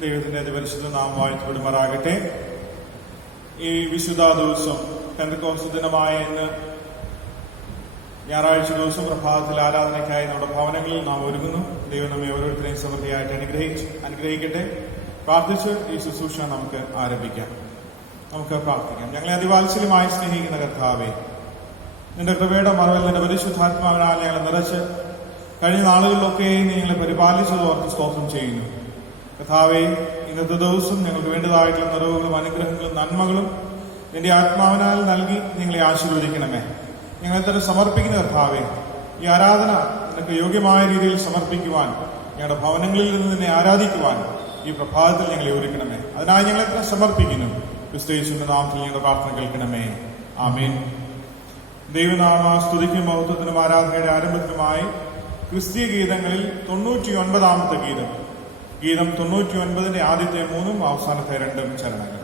ദൈവത്തിന്റെ അതിപരിശുദ്ധ നാമം വാഴ്ത്തപ്പെടുമാറാകട്ടെ. ഈ വിശുദ്ധ ദിവസം പെന്തക്കോസ്ത് ദിനമായ ഇന്ന് ഞായറാഴ്ച ദിവസം പ്രഭാതത്തിൽ ആരാധനയ്ക്കായി നമ്മുടെ ഭവനങ്ങളിൽ നാം ഒരുങ്ങുന്നു. ദൈവം നമ്മെ ഓരോരുത്തരെയും സമൃദ്ധിയായിട്ട് അനുഗ്രഹിക്കട്ടെ. പ്രാർത്ഥിച്ച് ഈ ശുശ്രൂഷ നമുക്ക് ആരംഭിക്കാം. നമുക്ക് പ്രാർത്ഥിക്കാം. ഞങ്ങളെ അതിവാത്സല്യമായി സ്നേഹിക്കുന്ന കർത്താവേ, നിന്റെ കൃപയുടെ മറവിൽ നിന്റെ പരിശുദ്ധാത്മാവിനാൽ ഞങ്ങളെ നിറച്ച് കഴിഞ്ഞ നാളുകളിലൊക്കെ ഞങ്ങളെ പരിപാലിച്ചതോർത്ത് സ്തോത്രം ചെയ്യുന്നു. കർത്താവേ, ഇന്നത്തെ ദിവസം ഞങ്ങൾക്ക് വേണ്ടതായിട്ടുള്ള നിറവുകളും അനുഗ്രഹങ്ങളും നന്മകളും നിന്റെ ആത്മാവിനാൽ നൽകി ഞങ്ങളെ ആശീർവദിക്കണമേ. ഞങ്ങളെ തന്നെ സമർപ്പിക്കുന്ന കർത്താവേ, ഈ ആരാധന നിനക്ക് യോഗ്യമായ രീതിയിൽ സമർപ്പിക്കുവാൻ, ഞങ്ങളുടെ ഭവനങ്ങളിൽ നിന്ന് നിന്നെ ആരാധിക്കുവാൻ ഈ പ്രഭാതത്തിൽ ഞങ്ങളെ ഒരുക്കണമേ. അതിനായി ഞങ്ങളെ തന്നെ സമർപ്പിക്കുന്നു. ക്രിസ്തുയേശുവിന്റെ നാമത്തിൽ ഞങ്ങളുടെ പ്രാർത്ഥന കേൾക്കണമേ. ആമേൻ. ദൈവനാമ സ്തുതിക്കും മഹത്വത്തിനും ആരാധനയുടെ ആരംഭത്തിനുമായി ക്രിസ്തീയ ഗീതങ്ങളിൽ 99-ാമത്തെ ഗീതം 99 ആദ്യത്തെ 3 അവസാനത്തെ 2 ചരണങ്ങൾ.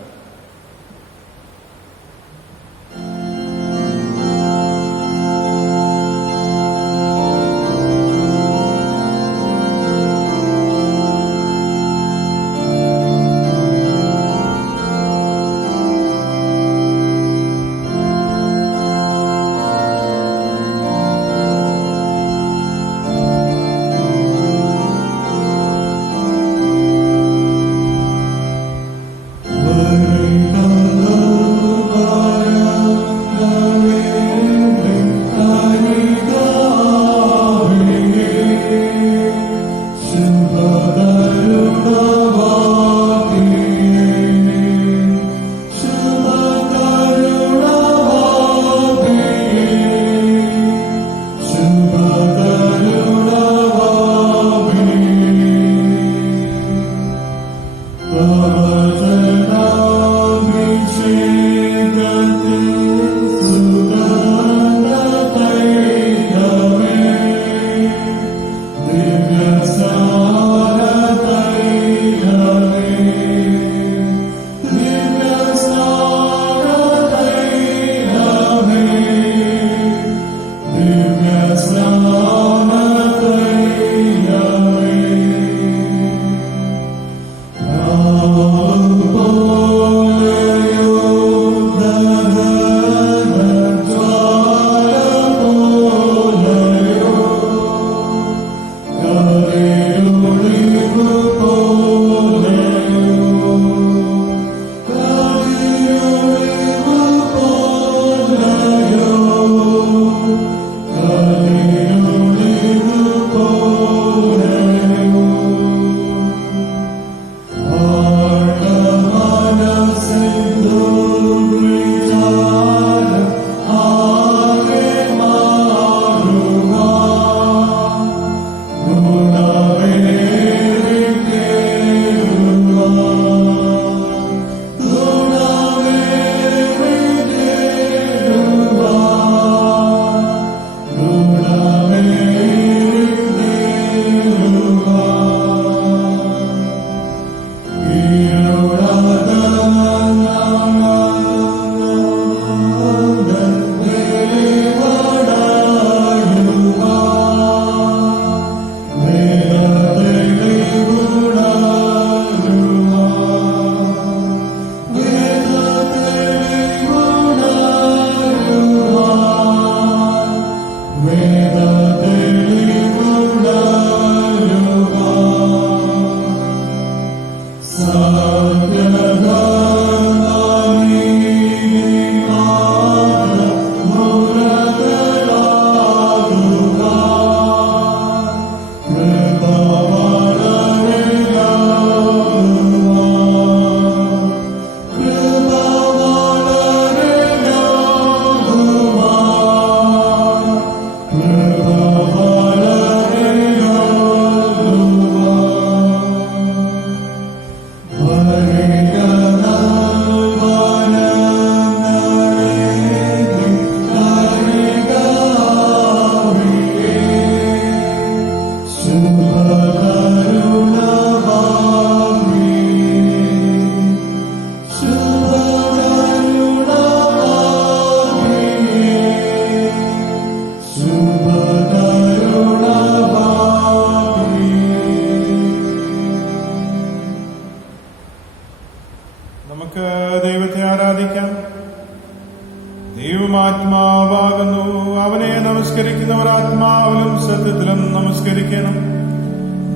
നമസ്കരിക്കുന്നവർ ആത്മാവിലും സത്യത്തിലും നമസ്കരിക്കണം.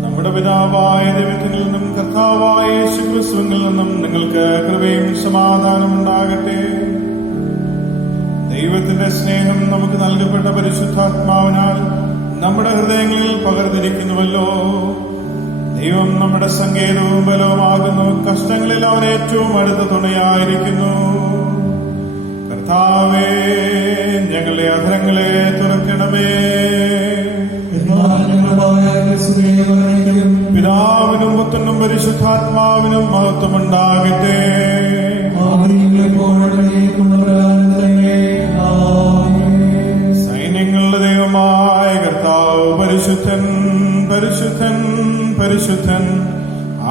നമ്മുടെ പിതാവായ ദൈവത്തിൽ നിന്നും കർത്താവായ യേശുക്രിസ്തുവിൽ നിന്നും നിങ്ങൾക്ക് കൃപയും സമാധാനം ഉണ്ടാകട്ടെ. ദൈവത്തിന്റെ സ്നേഹം നമുക്ക് നൽകപ്പെട്ട പരിശുദ്ധാത്മാവിനാൽ നമ്മുടെ ഹൃദയങ്ങളിൽ പകർന്നിരിക്കുന്നുവല്ലോ. ദൈവം നമ്മുടെ സങ്കേതവും ബലവുമാകുന്നു. കഷ്ടങ്ങളിൽ അവൻ ഏറ്റവും അടുത്ത തുണയായിരിക്കുന്നു. കർത്താവേ, ഞങ്ങളുടെ അധരങ്ങളെ തുറക്കണമേ. പിതാവിനും പുത്രനും പരിശുദ്ധാത്മാവിനും മഹത്വമുണ്ടാകട്ടെ. സൈന്യങ്ങളുടെ ദൈവമായ കർത്താവ് പരിശുദ്ധൻ, പരിശുദ്ധൻ, പരിശുദ്ധൻ.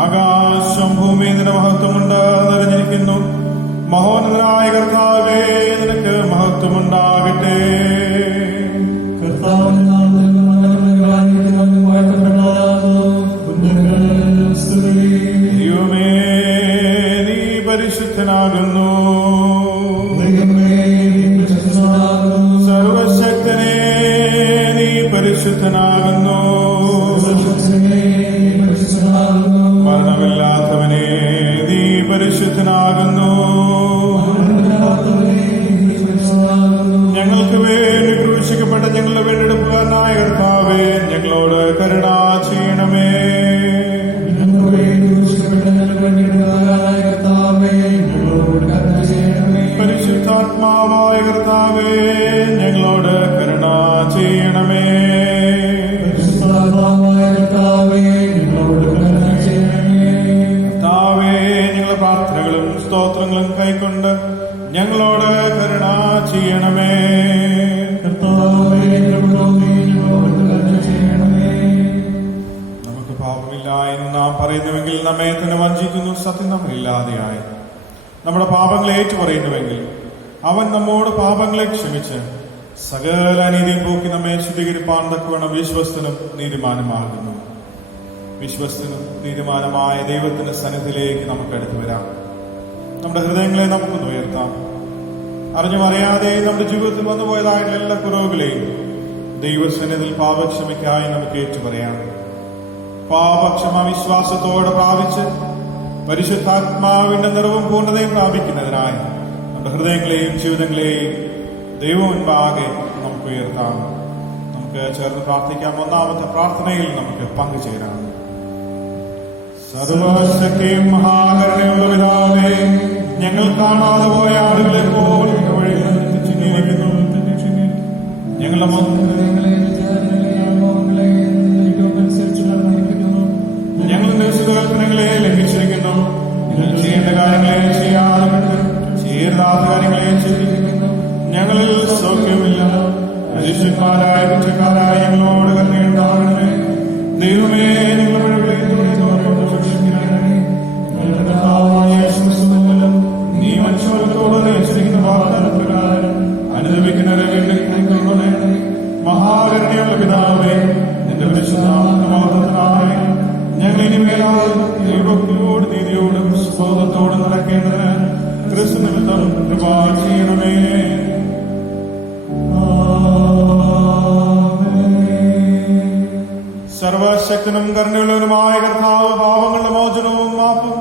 ആകാശം ഭൂമി നിന്റെ മഹത്വമുണ്ട് നിറഞ്ഞിരിക്കുന്നു. മഹോന്നതനായ കർത്താവേ, നിനക്ക് മഹത്വമുണ്ടാകട്ടെ. ദൈവമേ, നീ പരിശുദ്ധനാകുന്നു. സർവശക്തനേ, നീ പരിശുദ്ധനാകുന്നു. മരണമില്ലാത്തവനെ, നീ പരിശുദ്ധനാകുന്നു. ഞങ്ങൾക്ക് വേണ്ടി ക്രൂശിക്കപ്പെട്ട ഞങ്ങളുടെ വീണ്ടെടുപ്പുകാരനായ കർത്താവേ, ഞങ്ങളോട് കരുണ ചെയ്യണമേ. പരിശുദ്ധാത്മാവായ കർത്താവേ, ഞങ്ങളോട് കരുണ ചെയ്യണമേ. കർത്താവേ, ഞങ്ങളുടെ പ്രാർത്ഥനകളും സ്തോത്രങ്ങളും കൈക്കൊണ്ട് ഞങ്ങളോട് കരുണ ചെയ്യണമേ. നമുക്ക് പാപമില്ല എന്ന് നാം പറയുന്നുവെങ്കിൽ നമ്മെ തന്നെ വഞ്ചിക്കുന്നു. സത്യം നമ്മളില്ലാതെയായി നമ്മുടെ പാപങ്ങളെ ഏറ്റുപറയുന്നുവെങ്കിൽ അവൻ നമ്മോട് പാപങ്ങളെ ക്ഷമിച്ച് സകല അനീതിയും പോക്കി നമ്മെ ശുദ്ധീകരിപ്പാൻ തക്കവണ്ണം വിശ്വസ്തനും നീതിമാനുമാകുന്നു. വിശ്വസ്തനും നീതിമാനുമായ ദൈവത്തിന്റെ സന്നിധിയിലേക്ക് നമുക്ക് അടുത്തു വരാം. നമ്മുടെ ഹൃദയങ്ങളെ നമുക്കൊന്ന് ഉയർത്താം. അറിഞ്ഞും അറിയാതെ നമ്മുടെ ജീവിതത്തിൽ വന്നുപോയതായിട്ടുള്ള എല്ലാ കുറവുകളെയും ദൈവസന്നിധിയിൽ പാപക്ഷമയ്ക്കായി നമുക്ക് ഏറ്റുപറയാം. പാപക്ഷമ വിശ്വാസത്തോടെ പ്രാപിച്ച് പരിശുദ്ധാത്മാവിന്റെ നിറവും പൂർണ്ണതയും പ്രാപിക്കുന്നതിനായി നമ്മുടെ ഹൃദയങ്ങളെയും ജീവിതങ്ങളെയും ദൈവം മുൻപാകെ നമുക്ക് ഉയർത്താം. നമുക്ക് ചേർന്ന് പ്രാർത്ഥിക്കാം. ഒന്നാമത്തെ പ്രാർത്ഥനയിൽ നമുക്ക് പങ്കുചേരാം. സർവശക്തിയും മഹാകരുണയുള്ള പിതാവേ, ഞങ്ങൾ കാണാതെ പോയ ആളുകളെ പോലെ ചിഹ്നിക്കുന്നു. ഞങ്ങളുടെ ഞങ്ങളുടെ വിശുദ്ധകൽപ്പനകളെ ലംഘിച്ചിരിക്കുന്നു. നിങ്ങൾ ചെയ്യേണ്ട കാര്യങ്ങളെ ചെയ്യാതെ ചെയ്യരുതാത്ത കാര്യങ്ങളെ ചെയ്തിരിക്കുന്നു. ഞങ്ങളിൽ സൗഖ്യമില്ല. മനുഷ്യന്മാരായ കുറ്റക്കാരായ ഞങ്ങളോട് കരുണയുണ്ടാകണമേ. ദൈവമേ, ഞങ്ങളുടെ നീ മനുഷ്യവർഗത്തോട് നയിച്ചിരിക്കുന്ന വാഗ്ദാനപ്രകാരം അനുദപിക്കുന്നവരെ മഹാകരുണയുള്ള പിതാവേ, നിന്റെ പരിശുദ്ധാത്മാവിനായി ഞങ്ങൾ ഇനിമേലാൽ ദൈവഭക്തിയോട് നീതിയോടും സ്ഫോടത്തോടും നടക്കേണ്ടതിന് ക്രിസ്തു നിമിത്തം കൃപ ചെയ്യണമേ. സർവശക്തനും കരുണയുള്ളവനുമായ കർത്താവ് പാപങ്ങളുടെ മോചനവും മാപ്പും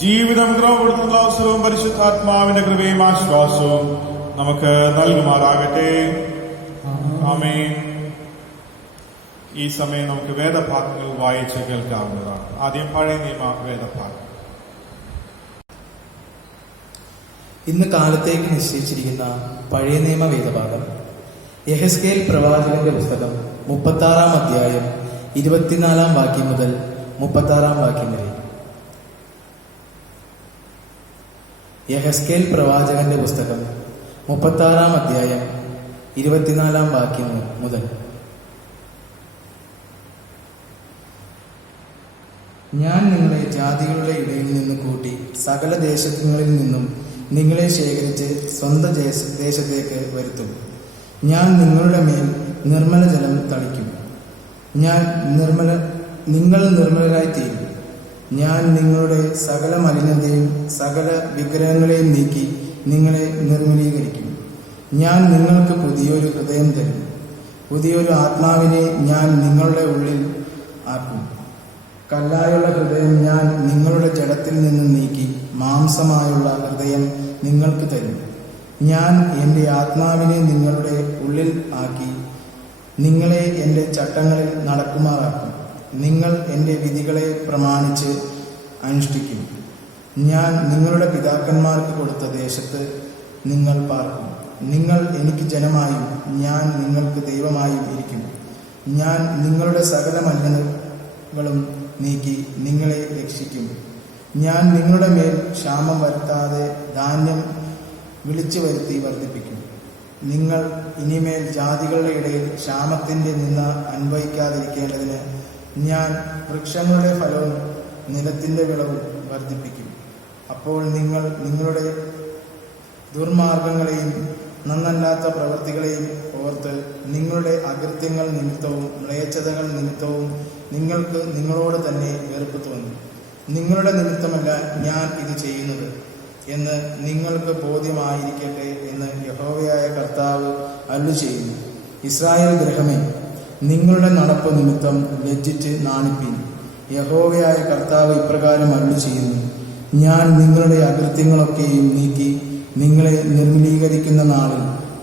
ജീവിതം ക്രമപ്പെടുത്തുന്ന അവസരവും പരിശുദ്ധാത്മാവിന്റെ കൃപയും ആശ്വാസവും നമുക്ക് നൽകുമാറാകട്ടെ. ആമേൻ. ഈ സമയം നമുക്ക് വേദഭാഗങ്ങൾ വായിച്ച് കേൾക്കാവുന്നതാണ്. ആദ്യം പഴയ നിയമ വേദഭാഗം. ഇന്ന് കാലത്തേക്ക് നിശ്ചയിച്ചിരിക്കുന്ന പഴയ നിയമ വേദഭാഗം യെഹെസ്കേൽ പ്രവാചകന്റെ പുസ്തകം 36-ാം അധ്യായം 24-ാം വാക്യം മുതൽ 36-ാം വാക്യം വരെ. യെഹെസ്കേൽ പ്രവാചകന്റെ പുസ്തകം 36-ാം അധ്യായം 24-ാം വാക്യം മുതൽ. ഞാൻ നിങ്ങളെ ജാതികളുടെ ഇടയിൽ നിന്ന് കൂട്ടി സകല ദേശങ്ങളിൽ നിന്നും നിങ്ങളെ ശേഖരിച്ച് സ്വന്തം ദേശത്തേക്ക് വരുത്തും. ഞാൻ നിങ്ങളുടെ മേൽ നിർമ്മല ജലം തളിക്കും. നിങ്ങൾ നിർമ്മലരായി തീരും. ഞാൻ നിങ്ങളുടെ സകല മലിനതയും സകല വിഗ്രഹങ്ങളെയും നീക്കി നിങ്ങളെ നിർമ്മലീകരിക്കും. ഞാൻ നിങ്ങൾക്ക് പുതിയൊരു ഹൃദയം തരും. പുതിയൊരു ആത്മാവിനെ ഞാൻ നിങ്ങളുടെ ഉള്ളിൽ ആക്കും. കല്ലായുള്ള ഹൃദയം ഞാൻ നിങ്ങളുടെ ജഡത്തിൽ നിന്ന് നീക്കി മാംസമായുള്ള ഹൃദയം നിങ്ങൾക്ക് തരും. ഞാൻ എൻ്റെ ആത്മാവിനെ നിങ്ങളുടെ ഉള്ളിൽ ആക്കി നിങ്ങളെ എൻ്റെ ചട്ടങ്ങളിൽ നടക്കുമാറാക്കും. നിങ്ങൾ എൻ്റെ വിധികളെ പ്രമാണിച്ച് അനുഷ്ഠിക്കും. ഞാൻ നിങ്ങളുടെ പിതാക്കന്മാർക്ക് കൊടുത്ത ദേശത്ത് നിങ്ങൾ പാർക്കും. നിങ്ങൾ എനിക്ക് ജനമായും ഞാൻ നിങ്ങൾക്ക് ദൈവമായും ഇരിക്കും. ഞാൻ നിങ്ങളുടെ സകല മലിനങ്ങളും നീക്കി നിങ്ങളെ രക്ഷിക്കും. ഞാൻ നിങ്ങളുടെ മേൽ ക്ഷാമം വരുത്താതെ ധാന്യം വിളിച്ചു വരുത്തി വർദ്ധിപ്പിക്കും. നിങ്ങൾ ഇനിമേൽ ജാതികളുടെ ഇടയിൽ ക്ഷാമത്തിന്റെ നിന്ന അനുഭവിക്കാതിരിക്കേണ്ടതിന് ഞാൻ വൃക്ഷങ്ങളുടെ ഫലവും നിലത്തിന്റെ വിളവും വർദ്ധിപ്പിക്കും. അപ്പോൾ നിങ്ങൾ നിങ്ങളുടെ ദുർമാർഗങ്ങളെയും നന്നല്ലാത്ത പ്രവൃത്തികളെയും ഓർത്ത് നിങ്ങളുടെ അകൃത്യങ്ങൾ നിമിത്തവും മ്ലേച്ഛതകൾ നിമിത്തവും നിങ്ങൾക്ക് നിങ്ങളോട് തന്നെ വെറുപ്പ് തോന്നും. നിങ്ങളുടെ നിമിത്തമല്ല ഞാൻ ഇത് ചെയ്യുന്നത് എന്ന് നിങ്ങൾക്ക് ബോധ്യമായിരിക്കട്ടെ എന്ന് യഹോവയായ കർത്താവ് അരുളിച്ചെയ്യുന്നു. ഇസ്രായേൽ ഗൃഹമേ, നിങ്ങളുടെ നടപ്പ് നിമിത്തം ലജ്ജിച്ച് നാണിപ്പീൻ. യഹോവയായ കർത്താവ് ഇപ്രകാരം അരുളിച്ചെയ്യുന്നു: ഞാൻ നിങ്ങളുടെ അകൃത്യങ്ങളൊക്കെയും നീക്കി നിങ്ങളെ നിർമ്മലീകരിക്കുന്ന നാളിൽ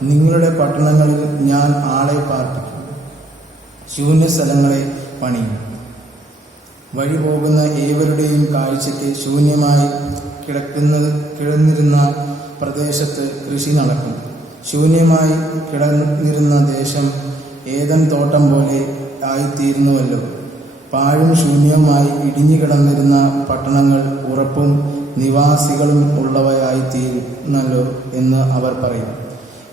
നിങ്ങളുടെ പട്ടണങ്ങളിൽ ഞാൻ ആളെ പാർപ്പിക്കും, ശൂന്യസ്ഥലങ്ങളെ പണിയും. വഴി പോകുന്ന ഏവരുടെയും കാഴ്ചയ്ക്ക് ശൂന്യമായി കിടന്നിരുന്ന പ്രദേശത്ത് കൃഷി നടക്കും. ശൂന്യമായി കിടന്നിരുന്ന ദേശം ഏദൻ തോട്ടം പോലെ ആയിത്തീരുന്നുവല്ലോ. പാഴും ശൂന്യവുമായി ഇടിഞ്ഞു കിടന്നിരുന്ന പട്ടണങ്ങൾ ഉറപ്പും നിവാസികളും ഉള്ളവയായിത്തീരുന്നല്ലോ എന്ന് അവർ പറയും.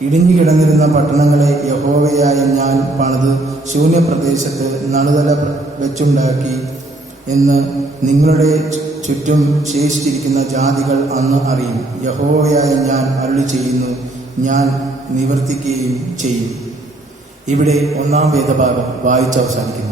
ഇടിഞ്ഞു കിടന്നിരുന്ന പട്ടണങ്ങളെ യഹോവയായ ഞാൻ പണിത് ശൂന്യപ്രദേശത്ത് നടുതല വെച്ചുണ്ടാക്കി എന്ന് നിങ്ങളുടെ ചുറ്റും ശേഷിച്ചിരിക്കുന്ന ജാതികൾ അന്ന് അറിയും. യഹോവയായ ഞാൻ അരുളിച്ചെയ്യുന്നു, ഞാൻ നിവർത്തിക്കുകയും ചെയ്യും. ഇവിടെ 1-ാം വേദഭാഗം വായിച്ചവസാനിക്കുന്നു.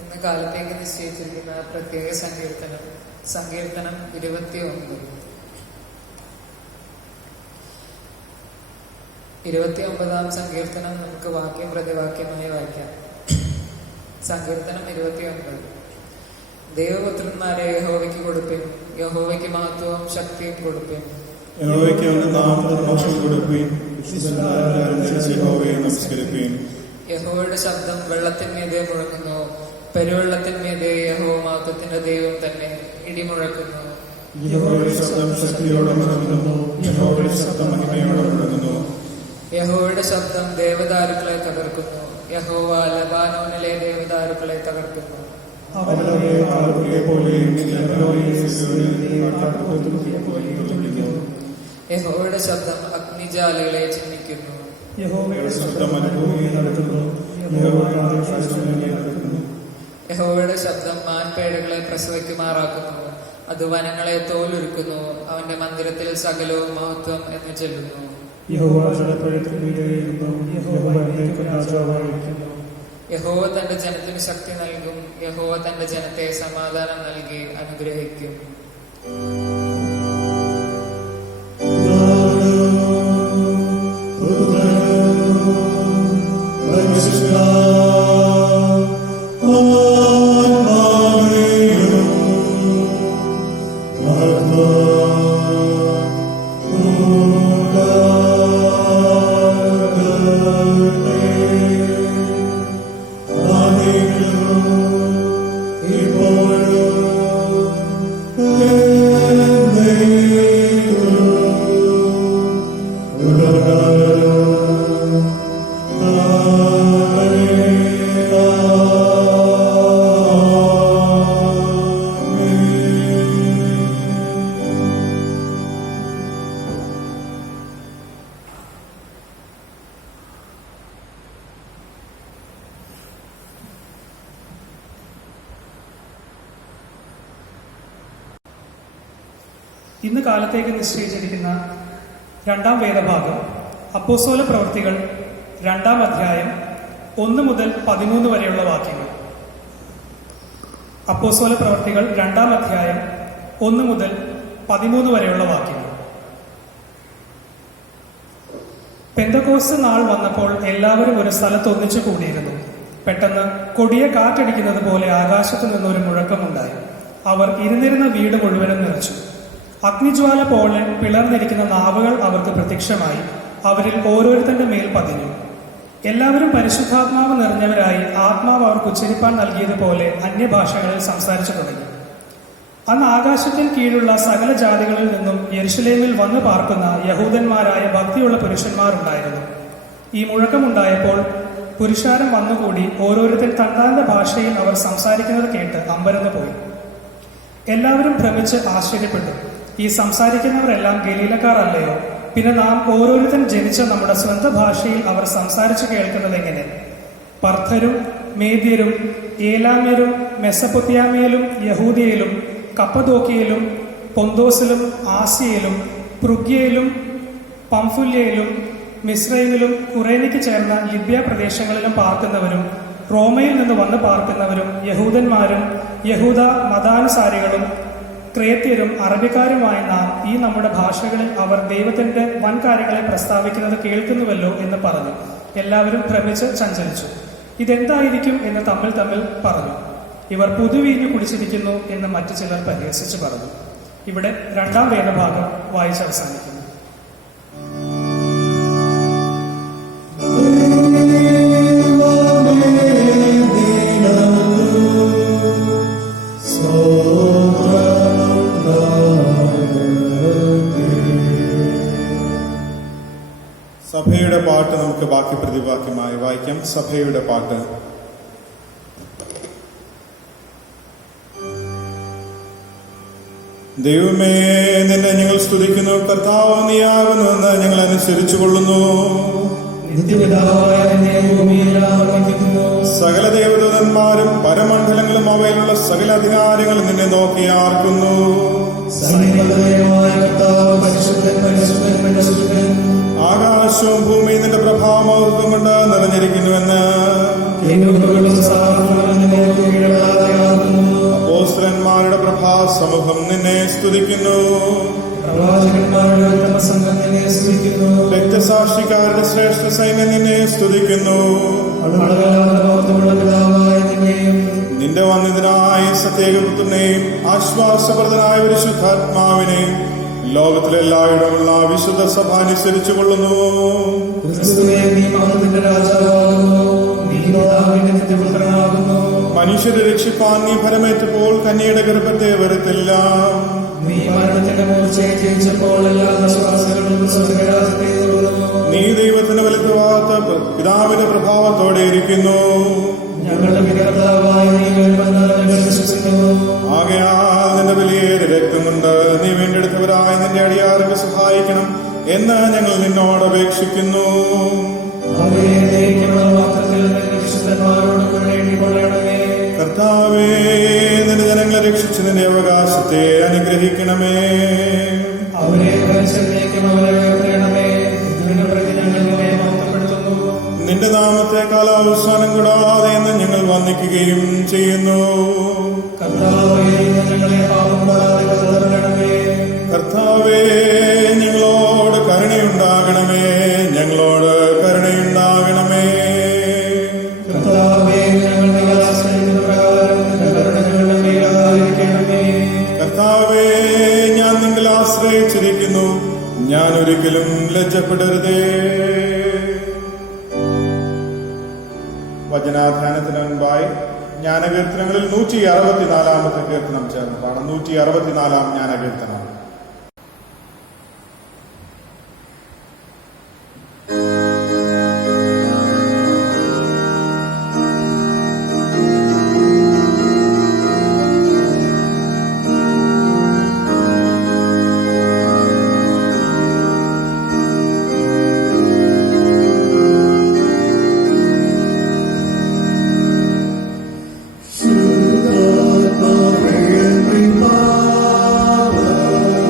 ഇന്ന് കാലത്തേക്ക് നിശ്ചയിച്ചിരിക്കുന്ന പ്രത്യേക സങ്കീർത്തനം 29-ാം സങ്കീർത്തനം നമുക്ക് വാക്യം പ്രതിവാക്യമായി വായിക്കാം. സങ്കീർത്തനം 29. ദൈവപുത്രന്മാരെ യഹോവയ്ക്ക് കൊടുപ്പിൻ, യഹോവയ്ക്ക് മഹത്വവും ശക്തിയും കൊടുപ്പിൻ. യഹോവയ്ക്ക് അവന്റെ നാമത്തിന് മോക്ഷം കൊടുപ്പിൻ, വിശുദ്ധന്മാരനുസരിച്ച് യഹോവയെ നമസ്കരിപ്പിൻ. യഹോവയുടെ ശബ്ദം വെള്ളത്തിന്മീതെ മുഴങ്ങുന്നു, പെരുവെള്ളത്തിന്മീതെ യഹോവ മഹത്വത്തിന്റെ ദൈവം തന്നെ ഇടിമുഴക്കുന്നു. യഹോവയുടെ ശബ്ദം ശക്തിയോടെ മുഴങ്ങുന്നു, യഹോവയുടെ ശബ്ദം മഹിമയോടെ മുഴങ്ങുന്നു. യഹോവയുടെ ശബ്ദം ദേവദാരുക്കളെ തകർക്കുന്നു, യഹോവ ലബാനോനിലെ ദേവദാരുക്കളെ തകർക്കുന്നു. അവരവരെ ആളുകളെ പോലെയും തുള്ളിക്കുന്നു. യഹോവയുടെ ശബ്ദം അഗ്നിജാലകളെ ചിഹ്നിക്കുന്നു. യഹോവയുടെ ശബ്ദം മരുഭൂമിയിൽ നടക്കുന്നു, യഹോവയുടെ ശബ്ദം മാൻപേടകളെ പ്രസവിക്കുമാറാക്കുന്നു, അത് വനങ്ങളെ തോലൊരുക്കുന്നു. അവന്റെ മന്ദിരത്തിൽ സകലവും മഹത്വം എന്ന് ചൊല്ലുന്നു. യഹോവ തന്റെ ജനത്തിന് ശക്തി നൽകും, യഹോവ തന്റെ ജനത്തെ സമാധാനം നൽകി അനുഗ്രഹിക്കും. ഇപ്പോൾ ഇന്ന് കാലത്തേക്ക് നിശ്ചയിച്ചിരിക്കുന്ന രണ്ടാം വേദഭാഗം അപ്പോസ്തല പ്രവൃത്തികൾ 2-ാം അധ്യായം 1 മുതൽ 13 വരെയുള്ള വാക്യങ്ങൾ. അപ്പോസ്തല പ്രവൃത്തികൾ 2-ാം അധ്യായം 1 മുതൽ 13 വരെയുള്ള വാക്യങ്ങൾ. പെന്തക്കോസ്ത് നാൾ വന്നപ്പോൾ എല്ലാവരും ഒരു സ്ഥലത്ത് ഒന്നിച്ചു കൂടിയിരുന്നു. പെട്ടെന്ന് കൊടിയ കാറ്റടിക്കുന്നത് പോലെ ആകാശത്തു നിന്നൊരു മുഴക്കമുണ്ടായി. അവർ ഇരുന്നിരുന്ന വീട് മുഴുവനും നിറച്ചു. അഗ്നിജ്വാല പോലെ പിളർന്നിരിക്കുന്ന നാവുകൾ അവർക്ക് പ്രത്യക്ഷമായി. അവരിൽ ഓരോരുത്തന്റെ മേൽ പതിഞ്ഞു. എല്ലാവരും പരിശുദ്ധാത്മാവ് നിറഞ്ഞവരായി ആത്മാവ് അവർക്ക് ഉച്ചരിപ്പാൻ നൽകിയതുപോലെ അന്യഭാഷകളിൽ സംസാരിച്ചു തുടങ്ങി. അന്ന് ആകാശത്തിന് കീഴുള്ള സകല ജാതികളിൽ നിന്നും യെരുശലേമിൽ വന്നു പാർക്കുന്ന യഹൂദന്മാരായ ഭക്തിയുള്ള പുരുഷന്മാരുണ്ടായിരുന്നു. ഈ മുഴക്കമുണ്ടായപ്പോൾ പുരുഷാരം വന്നുകൂടി ഓരോരുത്തർ തന്റെ ഭാഷയിൽ അവർ സംസാരിക്കുന്നത് കേട്ട് അമ്പരന്ന് പോയി. എല്ലാവരും ഭ്രമിച്ച് ആശ്ചര്യപ്പെട്ടു. ഈ സംസാരിക്കുന്നവരെല്ലാം ഗലീലക്കാർ അല്ലയോ? പിന്നെ നാം ഓരോരുത്തരും ജനിച്ച നമ്മുടെ സ്വന്തം ഭാഷയിൽ അവർ സംസാരിച്ചു കേൾക്കുന്നത് എങ്ങനെ? പർഥരും മേദ്യരും ഏലാമ്യരും മെസപ്പൊത്യാമയിലും യഹൂദിയയിലും കപ്പദോക്കിയയിലും പൊന്തോസിലും ആസിയയിലും പൃഗ്യയിലും പംഫുല്യയിലും മിസ്രൈമിലും കുറേനയ്ക്ക് ചേർന്ന ലിബ്യ പ്രദേശങ്ങളിലും പാർക്കുന്നവരും റോമയിൽ നിന്ന് വന്ന് പാർക്കുന്നവരും യഹൂദന്മാരും യഹൂദ മതാനുസാരികളും ക്രേത്യരും അറബിക്കാരുമായ നാം ഈ നമ്മുടെ ഭാഷകളിൽ അവർ ദൈവത്തിന്റെ വൻ കാര്യങ്ങളെ പ്രസ്താവിക്കുന്നത് കേൾക്കുന്നുവല്ലോ എന്ന് പറഞ്ഞു. എല്ലാവരും ഭ്രമിച്ച് ചഞ്ചലിച്ചു. ഇതെന്തായിരിക്കും എന്ന് തമ്മിൽ പറഞ്ഞു. ഇവർ പുതുവീഞ്ഞു കുടിച്ചിരിക്കുന്നു എന്ന് മറ്റു ചിലർ പരിഹസിച്ചു പറഞ്ഞു. ഇവിടെ 2-ാം വേദഭാഗം വായിച്ചവസാനിക്കുന്നു. സഭയുടെ പാട്ട് നമുക്ക് ബാക്കി പ്രതിവാക്യമായി വായിക്കാം. സഭയുടെ പാട്ട്. ദൈവമേ, നിന്നെ ഞങ്ങൾ സ്തുതിക്കുന്നു. കർത്താവ് നീയാകുന്നുവെന്ന് ഞങ്ങൾ അനുസരിച്ചു കൊള്ളുന്നു. സകല ദേവദൂതന്മാരും പരമണ്ഡലങ്ങളും അവയിലുള്ള സകല അധികാരങ്ങളും നിന്നെ നോക്കി ആർക്കുന്നു. ആകാശവും ഭൂമിയും നിന്റെ പ്രഭാവമഹത്വം കൊണ്ട് നിറഞ്ഞിരിക്കുന്നുവെന്ന് അപ്പോസ്തലന്മാരുടെ പ്രഭാസമൂഹം നിന്നെ സ്തുതിക്കുന്നു. രക്തസാക്ഷിക്കാരുടെ ശ്രേഷ്ഠ സൈന്യം നിന്നെ സ്തുതിക്കുന്നു. നിന്റെ വന്നിതനായ സത്യേകപുത്രനെയും ആശ്വാസപ്രദനായ ഒരു ശുദ്ധാത്മാവിനെയും ലോകത്തിലെല്ലായിടമുള്ള വിശുദ്ധ സഭ അനുസരിച്ചു കൊള്ളുന്നു. മനുഷ്യരെ രക്ഷിപ്പാൻ നീ ഫലമേറ്റപ്പോൾ കന്യയുടെ ഗർഭത്തെ വെറുത്തില്ല. നീ ദൈവത്തിന് വലുത്തുവാത്ത പിതാവിന്റെ പ്രഭാവത്തോടെ ഇരിക്കുന്നു. ആകയാൽ നിന്റെ വലിയേറെ രക്തം കൊണ്ട് നീ വീണ്ടെടുത്തവരായ നിന്റെ അടിയാർക്ക് സഹായിക്കണം എന്ന് ഞങ്ങൾ നിന്നോട് അപേക്ഷിക്കുന്നു. കർത്താവേ, നിന്റെ ജനങ്ങളെ രക്ഷിച്ച് നിന്റെ അവകാശത്തെ അനുഗ്രഹിക്കണമേ. നിന്റെ നാമത്തെ കാലാവസാനം കൂടാതെ എന്ന് ഞങ്ങൾ വന്ദിക്കുകയും ചെയ്യുന്നു. കർത്താവേ, ഞങ്ങളോട് കരുണയുണ്ടാകണമേ, ഞങ്ങളോട് കരുണയുണ്ടാകണമേ. കർത്താവേ, ഞാൻ നിങ്ങളിൽ ആശ്രയിച്ചിരിക്കുന്നു. ഞാൻ ഒരിക്കലും ലജ്ജപ്പെടരുതേ. വചനാധ്യാനത്തിന് മുൻപായി ജ്ഞാനകീർത്തനങ്ങളിൽ 164-ാമത്തെ കീർത്തനം ചേർന്ന് പാടാം. 164-ാം ജ്ഞാനകീർത്തനം. Power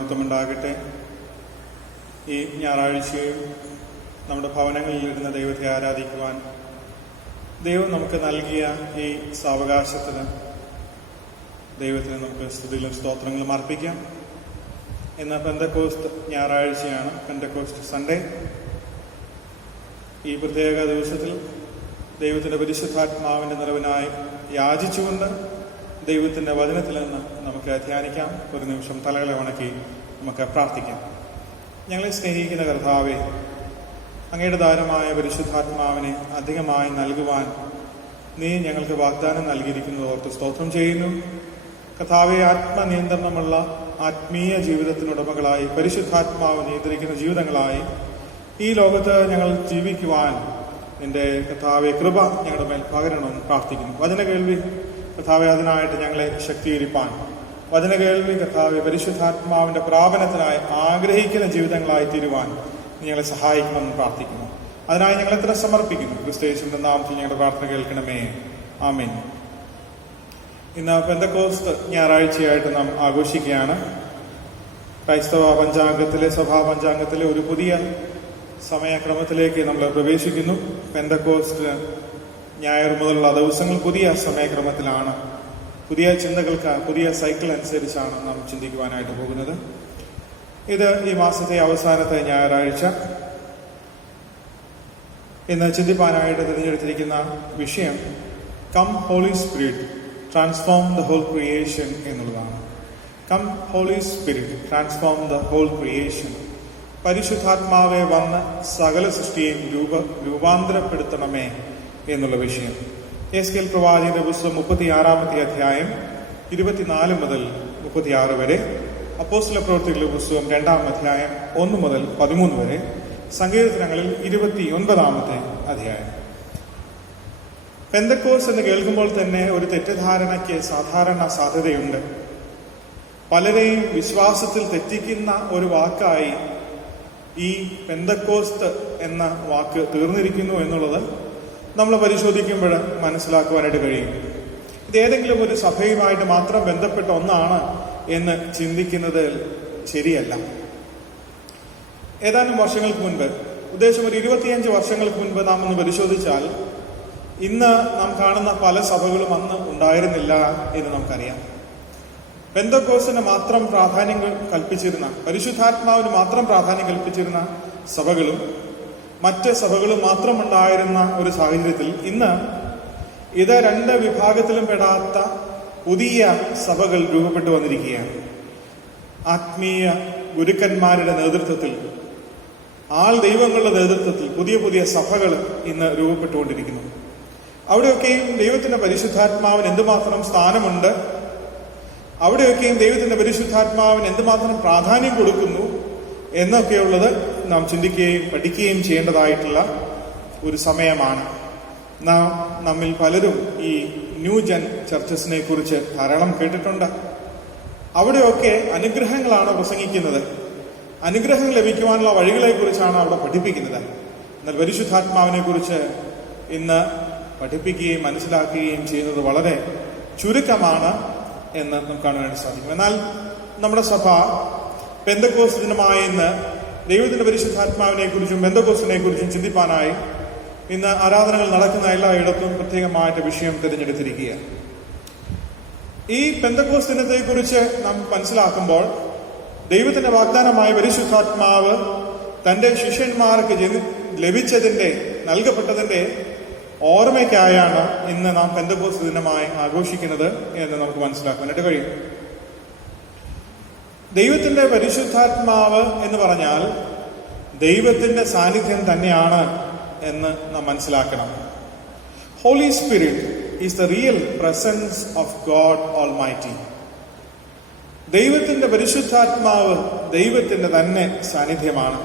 മഹത്വമുണ്ടാകട്ടെ. ഈ ഞായറാഴ്ചയും നമ്മുടെ ഭവനങ്ങളിൽ ഇരുന്ന ദൈവത്തെ ആരാധിക്കുവാൻ ദൈവം നമുക്ക് നൽകിയ ഈ സാവകാശത്തിന് ദൈവത്തിന് നമുക്ക് സ്തുതികളും സ്തോത്രങ്ങളും അർപ്പിക്കാം. ഇന്ന് പെന്തക്കോസ്ത് ഞായറാഴ്ചയാണ്, പെന്തക്കോസ്ത് സൺഡേ. ഈ പ്രത്യേക ദിവസത്തിൽ ദൈവത്തിൻ്റെ പരിശുദ്ധാത്മാവിൻ്റെ നിറവിനായി യാചിച്ചുകൊണ്ട് ദൈവത്തിൻ്റെ വചനത്തിൽ നിന്ന് നമുക്ക് ധ്യാനിക്കാം. ഒരു നിമിഷം തലകളെ വണക്കി നമുക്ക് പ്രാർത്ഥിക്കാം. ഞങ്ങളെ സ്നേഹിക്കുന്ന കർത്താവേ, അങ്ങയുടെ ദാനമായ പരിശുദ്ധാത്മാവിനെ അധികമായി നൽകുവാൻ നീ ഞങ്ങൾക്ക് വാഗ്ദാനം നൽകിയിരിക്കുന്നത് ഓർത്ത് സ്തോത്രം ചെയ്യുന്നു. കർത്താവെ, ആത്മനിയന്ത്രണമുള്ള ആത്മീയ ജീവിതത്തിനുടമകളായി, പരിശുദ്ധാത്മാവ് നിയന്ത്രിക്കുന്ന ജീവിതങ്ങളായി ഈ ലോകത്ത് ഞങ്ങൾ ജീവിക്കുവാൻ നിന്റെ കർത്താവെ കൃപ ഞങ്ങളുടെ മേൽ പകരണമെന്ന് പ്രാർത്ഥിക്കുന്നു. വചന കേൾവി കർത്താവെ, അതിനായിട്ട് ഞങ്ങളെ ശക്തീകരിപ്പാൻ, വചന കേൾവി കർത്താവെ പരിശുദ്ധാത്മാവിന്റെ പ്രാപനത്തിനായി ആഗ്രഹിക്കുന്ന ജീവിതങ്ങളായി തീരുവാൻ ഞങ്ങളെ സഹായിക്കണമെന്ന് പ്രാർത്ഥിക്കുന്നു. അതിനായി ഞങ്ങൾ എത്ര സമർപ്പിക്കുന്നു. ക്രിസ്തുയേശുവിന്റെ നാമത്തിൽ ഞങ്ങളുടെ പ്രാർത്ഥന കേൾക്കണമേ. ആമേൻ. ഇന്ന് പെന്തക്കോസ്ത് ഞായറാഴ്ചയായിട്ട് നാം ആഘോഷിക്കുകയാണ്. ക്രൈസ്തവ പഞ്ചാംഗത്തിലെ, സഭാ പഞ്ചാംഗത്തിലെ ഒരു പുതിയ സമയക്രമത്തിലേക്ക് നമ്മൾ പ്രവേശിക്കുന്നു. പെന്തക്കോസ്റ്റ് ഞായർ മുതലുള്ള ദിവസങ്ങൾ പുതിയ സമയക്രമത്തിലാണ്. പുതിയ ചിന്തകൾക്ക്, പുതിയ സൈക്കിൾ അനുസരിച്ചാണ് നാം ചിന്തിക്കുവാനായിട്ട് പോകുന്നത്. ഇത് ഈ മാസത്തെ അവസാനത്തെ ഞായറാഴ്ച. ഇന്ന് ചിന്തിപ്പാനായിട്ട് തിരഞ്ഞെടുത്തിരിക്കുന്ന വിഷയം come holy spirit transform the whole creation എന്നുള്ളതാണ്. Come holy spirit transform the whole creation. പരിശുദ്ധാത്മാവെ വന്ന് സകല സൃഷ്ടിയെയും രൂപാന്തരപ്പെടുത്തണമേ എന്നുള്ള വിഷയം. എസ്കേൽ പ്രവാചകന്റെ പുസ്തകം 36-ാമത്തെ അധ്യായം 24 മുതൽ 36 വരെ, അപ്പോസ്തല പ്രവൃത്തികളുടെ പുസ്തകം 2-ാം അധ്യായം 1 മുതൽ 13 വരെ, സങ്കീർത്തനങ്ങളിൽ 29-ാമത്തെ അധ്യായം. പെന്തക്കോസ് എന്ന് കേൾക്കുമ്പോൾ തന്നെ ഒരു തെറ്റിദ്ധാരണയ്ക്ക് സാധാരണ സാധ്യതയുണ്ട്. പലരെയും വിശ്വാസത്തിൽ തെറ്റിക്കുന്ന ഒരു വാക്കായി ഈ പെന്തക്കോസ്ത് എന്ന വാക്ക് തീർന്നിരിക്കുന്നു എന്നുള്ളത് നമ്മൾ പരിശോധിക്കുമ്പോൾ മനസ്സിലാക്കുവാനായിട്ട് കഴിയും. ഇത് ഏതെങ്കിലും ഒരു സഭയുമായിട്ട് മാത്രം ബന്ധപ്പെട്ട ഒന്നാണ് എന്ന് ചിന്തിക്കുന്നത് ശരിയല്ല. ഏതാനും വർഷങ്ങൾക്ക് മുൻപ്, ഉദ്ദേശം ഒരു 25 വർഷങ്ങൾക്ക് മുൻപ് നാം ഒന്ന് പരിശോധിച്ചാൽ ഇന്ന് നാം കാണുന്ന പല സഭകളും അന്ന് ഉണ്ടായിരുന്നില്ല എന്ന് നമുക്കറിയാം. പെന്തക്കോസ്തിന് മാത്രം പ്രാധാന്യം കൽപ്പിച്ചിരുന്ന, പരിശുദ്ധാത്മാവിന് മാത്രം പ്രാധാന്യം കൽപ്പിച്ചിരുന്ന സഭകളും മറ്റ് സഭകളും മാത്രം ഉണ്ടായിരുന്ന ഒരു സാഹചര്യത്തിൽ ഇന്ന് ഇത് 2 വിഭാഗത്തിലും പെടാത്ത പുതിയ സഭകൾ രൂപപ്പെട്ടു വന്നിരിക്കുകയാണ്. ആത്മീയ ഗുരുക്കന്മാരുടെ നേതൃത്വത്തിൽ, ആൾ ദൈവങ്ങളുടെ നേതൃത്വത്തിൽ പുതിയ പുതിയ സഭകൾ ഇന്ന് രൂപപ്പെട്ടുകൊണ്ടിരിക്കുന്നു. അവിടെയൊക്കെയും ദൈവത്തിന്റെ പരിശുദ്ധാത്മാവിന് എന്തുമാത്രം സ്ഥാനമുണ്ട്, അവിടെയൊക്കെയും ദൈവത്തിന്റെ പരിശുദ്ധാത്മാവിന് എന്തുമാത്രം പ്രാധാന്യം കൊടുക്കുന്നു എന്നൊക്കെയുള്ളത് നാം ചിന്തിക്കുകയും പഠിക്കുകയും ചെയ്യേണ്ടതായിട്ടുള്ള ഒരു സമയമാണ്. നമ്മിൽ പലരും ഈ ന്യൂ ജൻ ചർച്ചസിനെ കുറിച്ച് ധാരാളം കേട്ടിട്ടുണ്ട്. അവിടെയൊക്കെ അനുഗ്രഹങ്ങളാണ് പ്രസംഗിക്കുന്നത്. അനുഗ്രഹം ലഭിക്കുവാനുള്ള വഴികളെ കുറിച്ചാണ് അവിടെ പഠിപ്പിക്കുന്നത്. എന്നാൽ പരിശുദ്ധാത്മാവിനെ കുറിച്ച് ഇന്ന് പഠിപ്പിക്കുകയും മനസ്സിലാക്കുകയും ചെയ്യുന്നത് വളരെ ചുരുക്കമാണ് എന്ന് നമുക്ക് കാണാനായിട്ട് സാധിക്കും. എന്നാൽ നമ്മുടെ സഭ പെന്തക്കോസ്ത് ദിനമായ ഇന്ന് ദൈവത്തിന്റെ പരിശുദ്ധാത്മാവിനെ കുറിച്ചും പെന്തക്കോസ്തിനെ കുറിച്ചും ചിന്തിപ്പാനായി ഇന്ന് ആരാധനകൾ നടക്കുന്ന എല്ലായിടത്തും പ്രത്യേകമായിട്ട് വിഷയം തിരഞ്ഞെടുത്തിരിക്കുക. ഈ പെന്തക്കോസ്ത് ദിനത്തെക്കുറിച്ച് നാം മനസ്സിലാക്കുമ്പോൾ ദൈവത്തിന്റെ വാഗ്ദാനമായ പരിശുദ്ധാത്മാവ് തന്റെ ശിഷ്യന്മാർക്ക് ലഭിച്ചതിന്റെ, നൽകപ്പെട്ടതിന്റെ ഓർമ്മയ്ക്കായാണ് ഇന്ന് നാം പെന്തക്കോസ്ത് ദിനമായി ആഘോഷിക്കുന്നത് എന്ന് നമുക്ക് മനസ്സിലാക്കാനായിട്ട് കഴിയും. ദൈവത്തിന്റെ പരിശുദ്ധാത്മാവ് എന്ന് പറഞ്ഞാൽ ദൈവത്തിന്റെ സാന്നിധ്യം തന്നെയാണ് എന്ന് നാം മനസ്സിലാക്കണം. Holy spirit is the real presence of God almighty. ദൈവത്തിന്റെ പരിശുദ്ധാത്മാവ് ദൈവത്തിന്റെ തന്നെ സാന്നിധ്യമാണ്.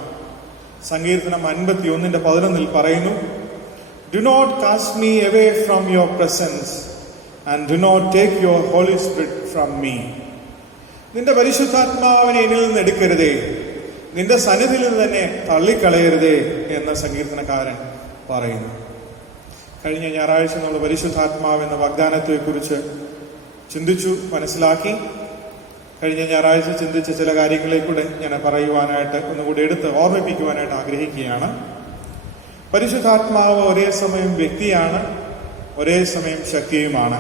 സങ്കീർത്തനം 51:11 പറയുന്നു, "Do not cast me away from your presence and do not take your Holy Spirit from me." നിന്റെ പരിശുദ്ധാത്മാവിനെ എന്നിൽ നിന്ന് എടുക്കരുതേ, നിന്റെ സന്നിധിയിൽ നിന്ന് തന്നെ തള്ളിക്കളയരുതേ എന്ന് സങ്കീർത്തനക്കാരൻ പറയുന്നു. കഴിഞ്ഞ ഞായറാഴ്ച നമ്മൾ പരിശുദ്ധാത്മാവ് എന്ന വാഗ്ദാനത്തെക്കുറിച്ച് ചിന്തിച്ചു, മനസ്സിലാക്കി. കഴിഞ്ഞ ഞായറാഴ്ച ചിന്തിച്ച ചില കാര്യങ്ങളെ കൂടെ ഞാൻ പറയുവാനായിട്ട് ഒന്നുകൂടി എടുത്ത് ഓർമ്മിപ്പിക്കുവാനായിട്ട് ആഗ്രഹിക്കുകയാണ്. പരിശുദ്ധാത്മാവ് ഒരേ സമയം വ്യക്തിയാണ്, ഒരേ സമയം ശക്തിയുമാണ്.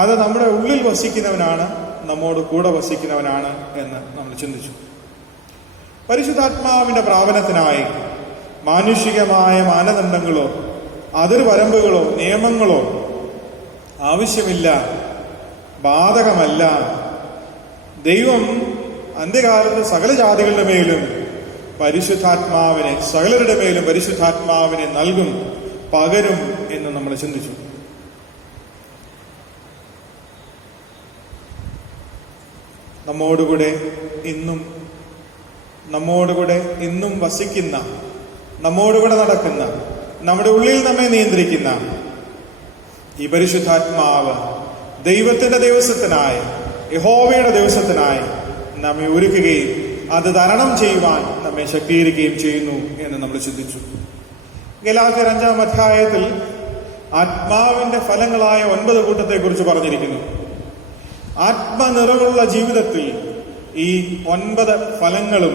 അത് നമ്മുടെ ഉള്ളിൽ വസിക്കുന്നവനാണ്, നമ്മോട് കൂടെ വസിക്കുന്നവനാണ് എന്ന് നമ്മൾ ചിന്തിച്ചു. പരിശുദ്ധാത്മാവിന്റെ പ്രാപനത്തിനായി മാനുഷികമായ മാനദണ്ഡങ്ങളോ അതിർവരമ്പുകളോ നിയമങ്ങളോ ആവശ്യമില്ല, ബാധകമല്ല. ദൈവം അന്ത്യകാലത്ത് സകല ജാതികളുടെ മേലും പരിശുദ്ധാത്മാവിനെ, സകലരുടെ മേലും പരിശുദ്ധാത്മാവിനെ നൽകും, പകരും എന്ന് നമ്മൾ ചിന്തിച്ചു. നമ്മോടുകൂടെ ഇന്നും വസിക്കുന്ന, നമ്മോടുകൂടെ നടക്കുന്ന, നമ്മുടെ ഉള്ളിൽ നമ്മെ നിയന്ത്രിക്കുന്ന ഈ പരിശുദ്ധാത്മാവ് ദൈവത്തിന്റെ ദിവസത്തിനായി, യഹോവയുടെ ദിവസത്തിനായി നമ്മെ ഒരുക്കുകയും അത് തരണം ചെയ്യുവാൻ നമ്മെ ശക്തീകരിക്കുകയും ചെയ്യുന്നു എന്ന് നമ്മൾ ചിന്തിച്ചു. ഗലാത്യർ 5-ാം അധ്യായത്തിൽ ആത്മാവിന്റെ ഫലങ്ങളായ 9 കൂട്ടത്തെക്കുറിച്ച് പറഞ്ഞിരിക്കുന്നു. ആത്മനിറവുള്ള ജീവിതത്തിൽ ഈ 9 ഫലങ്ങളും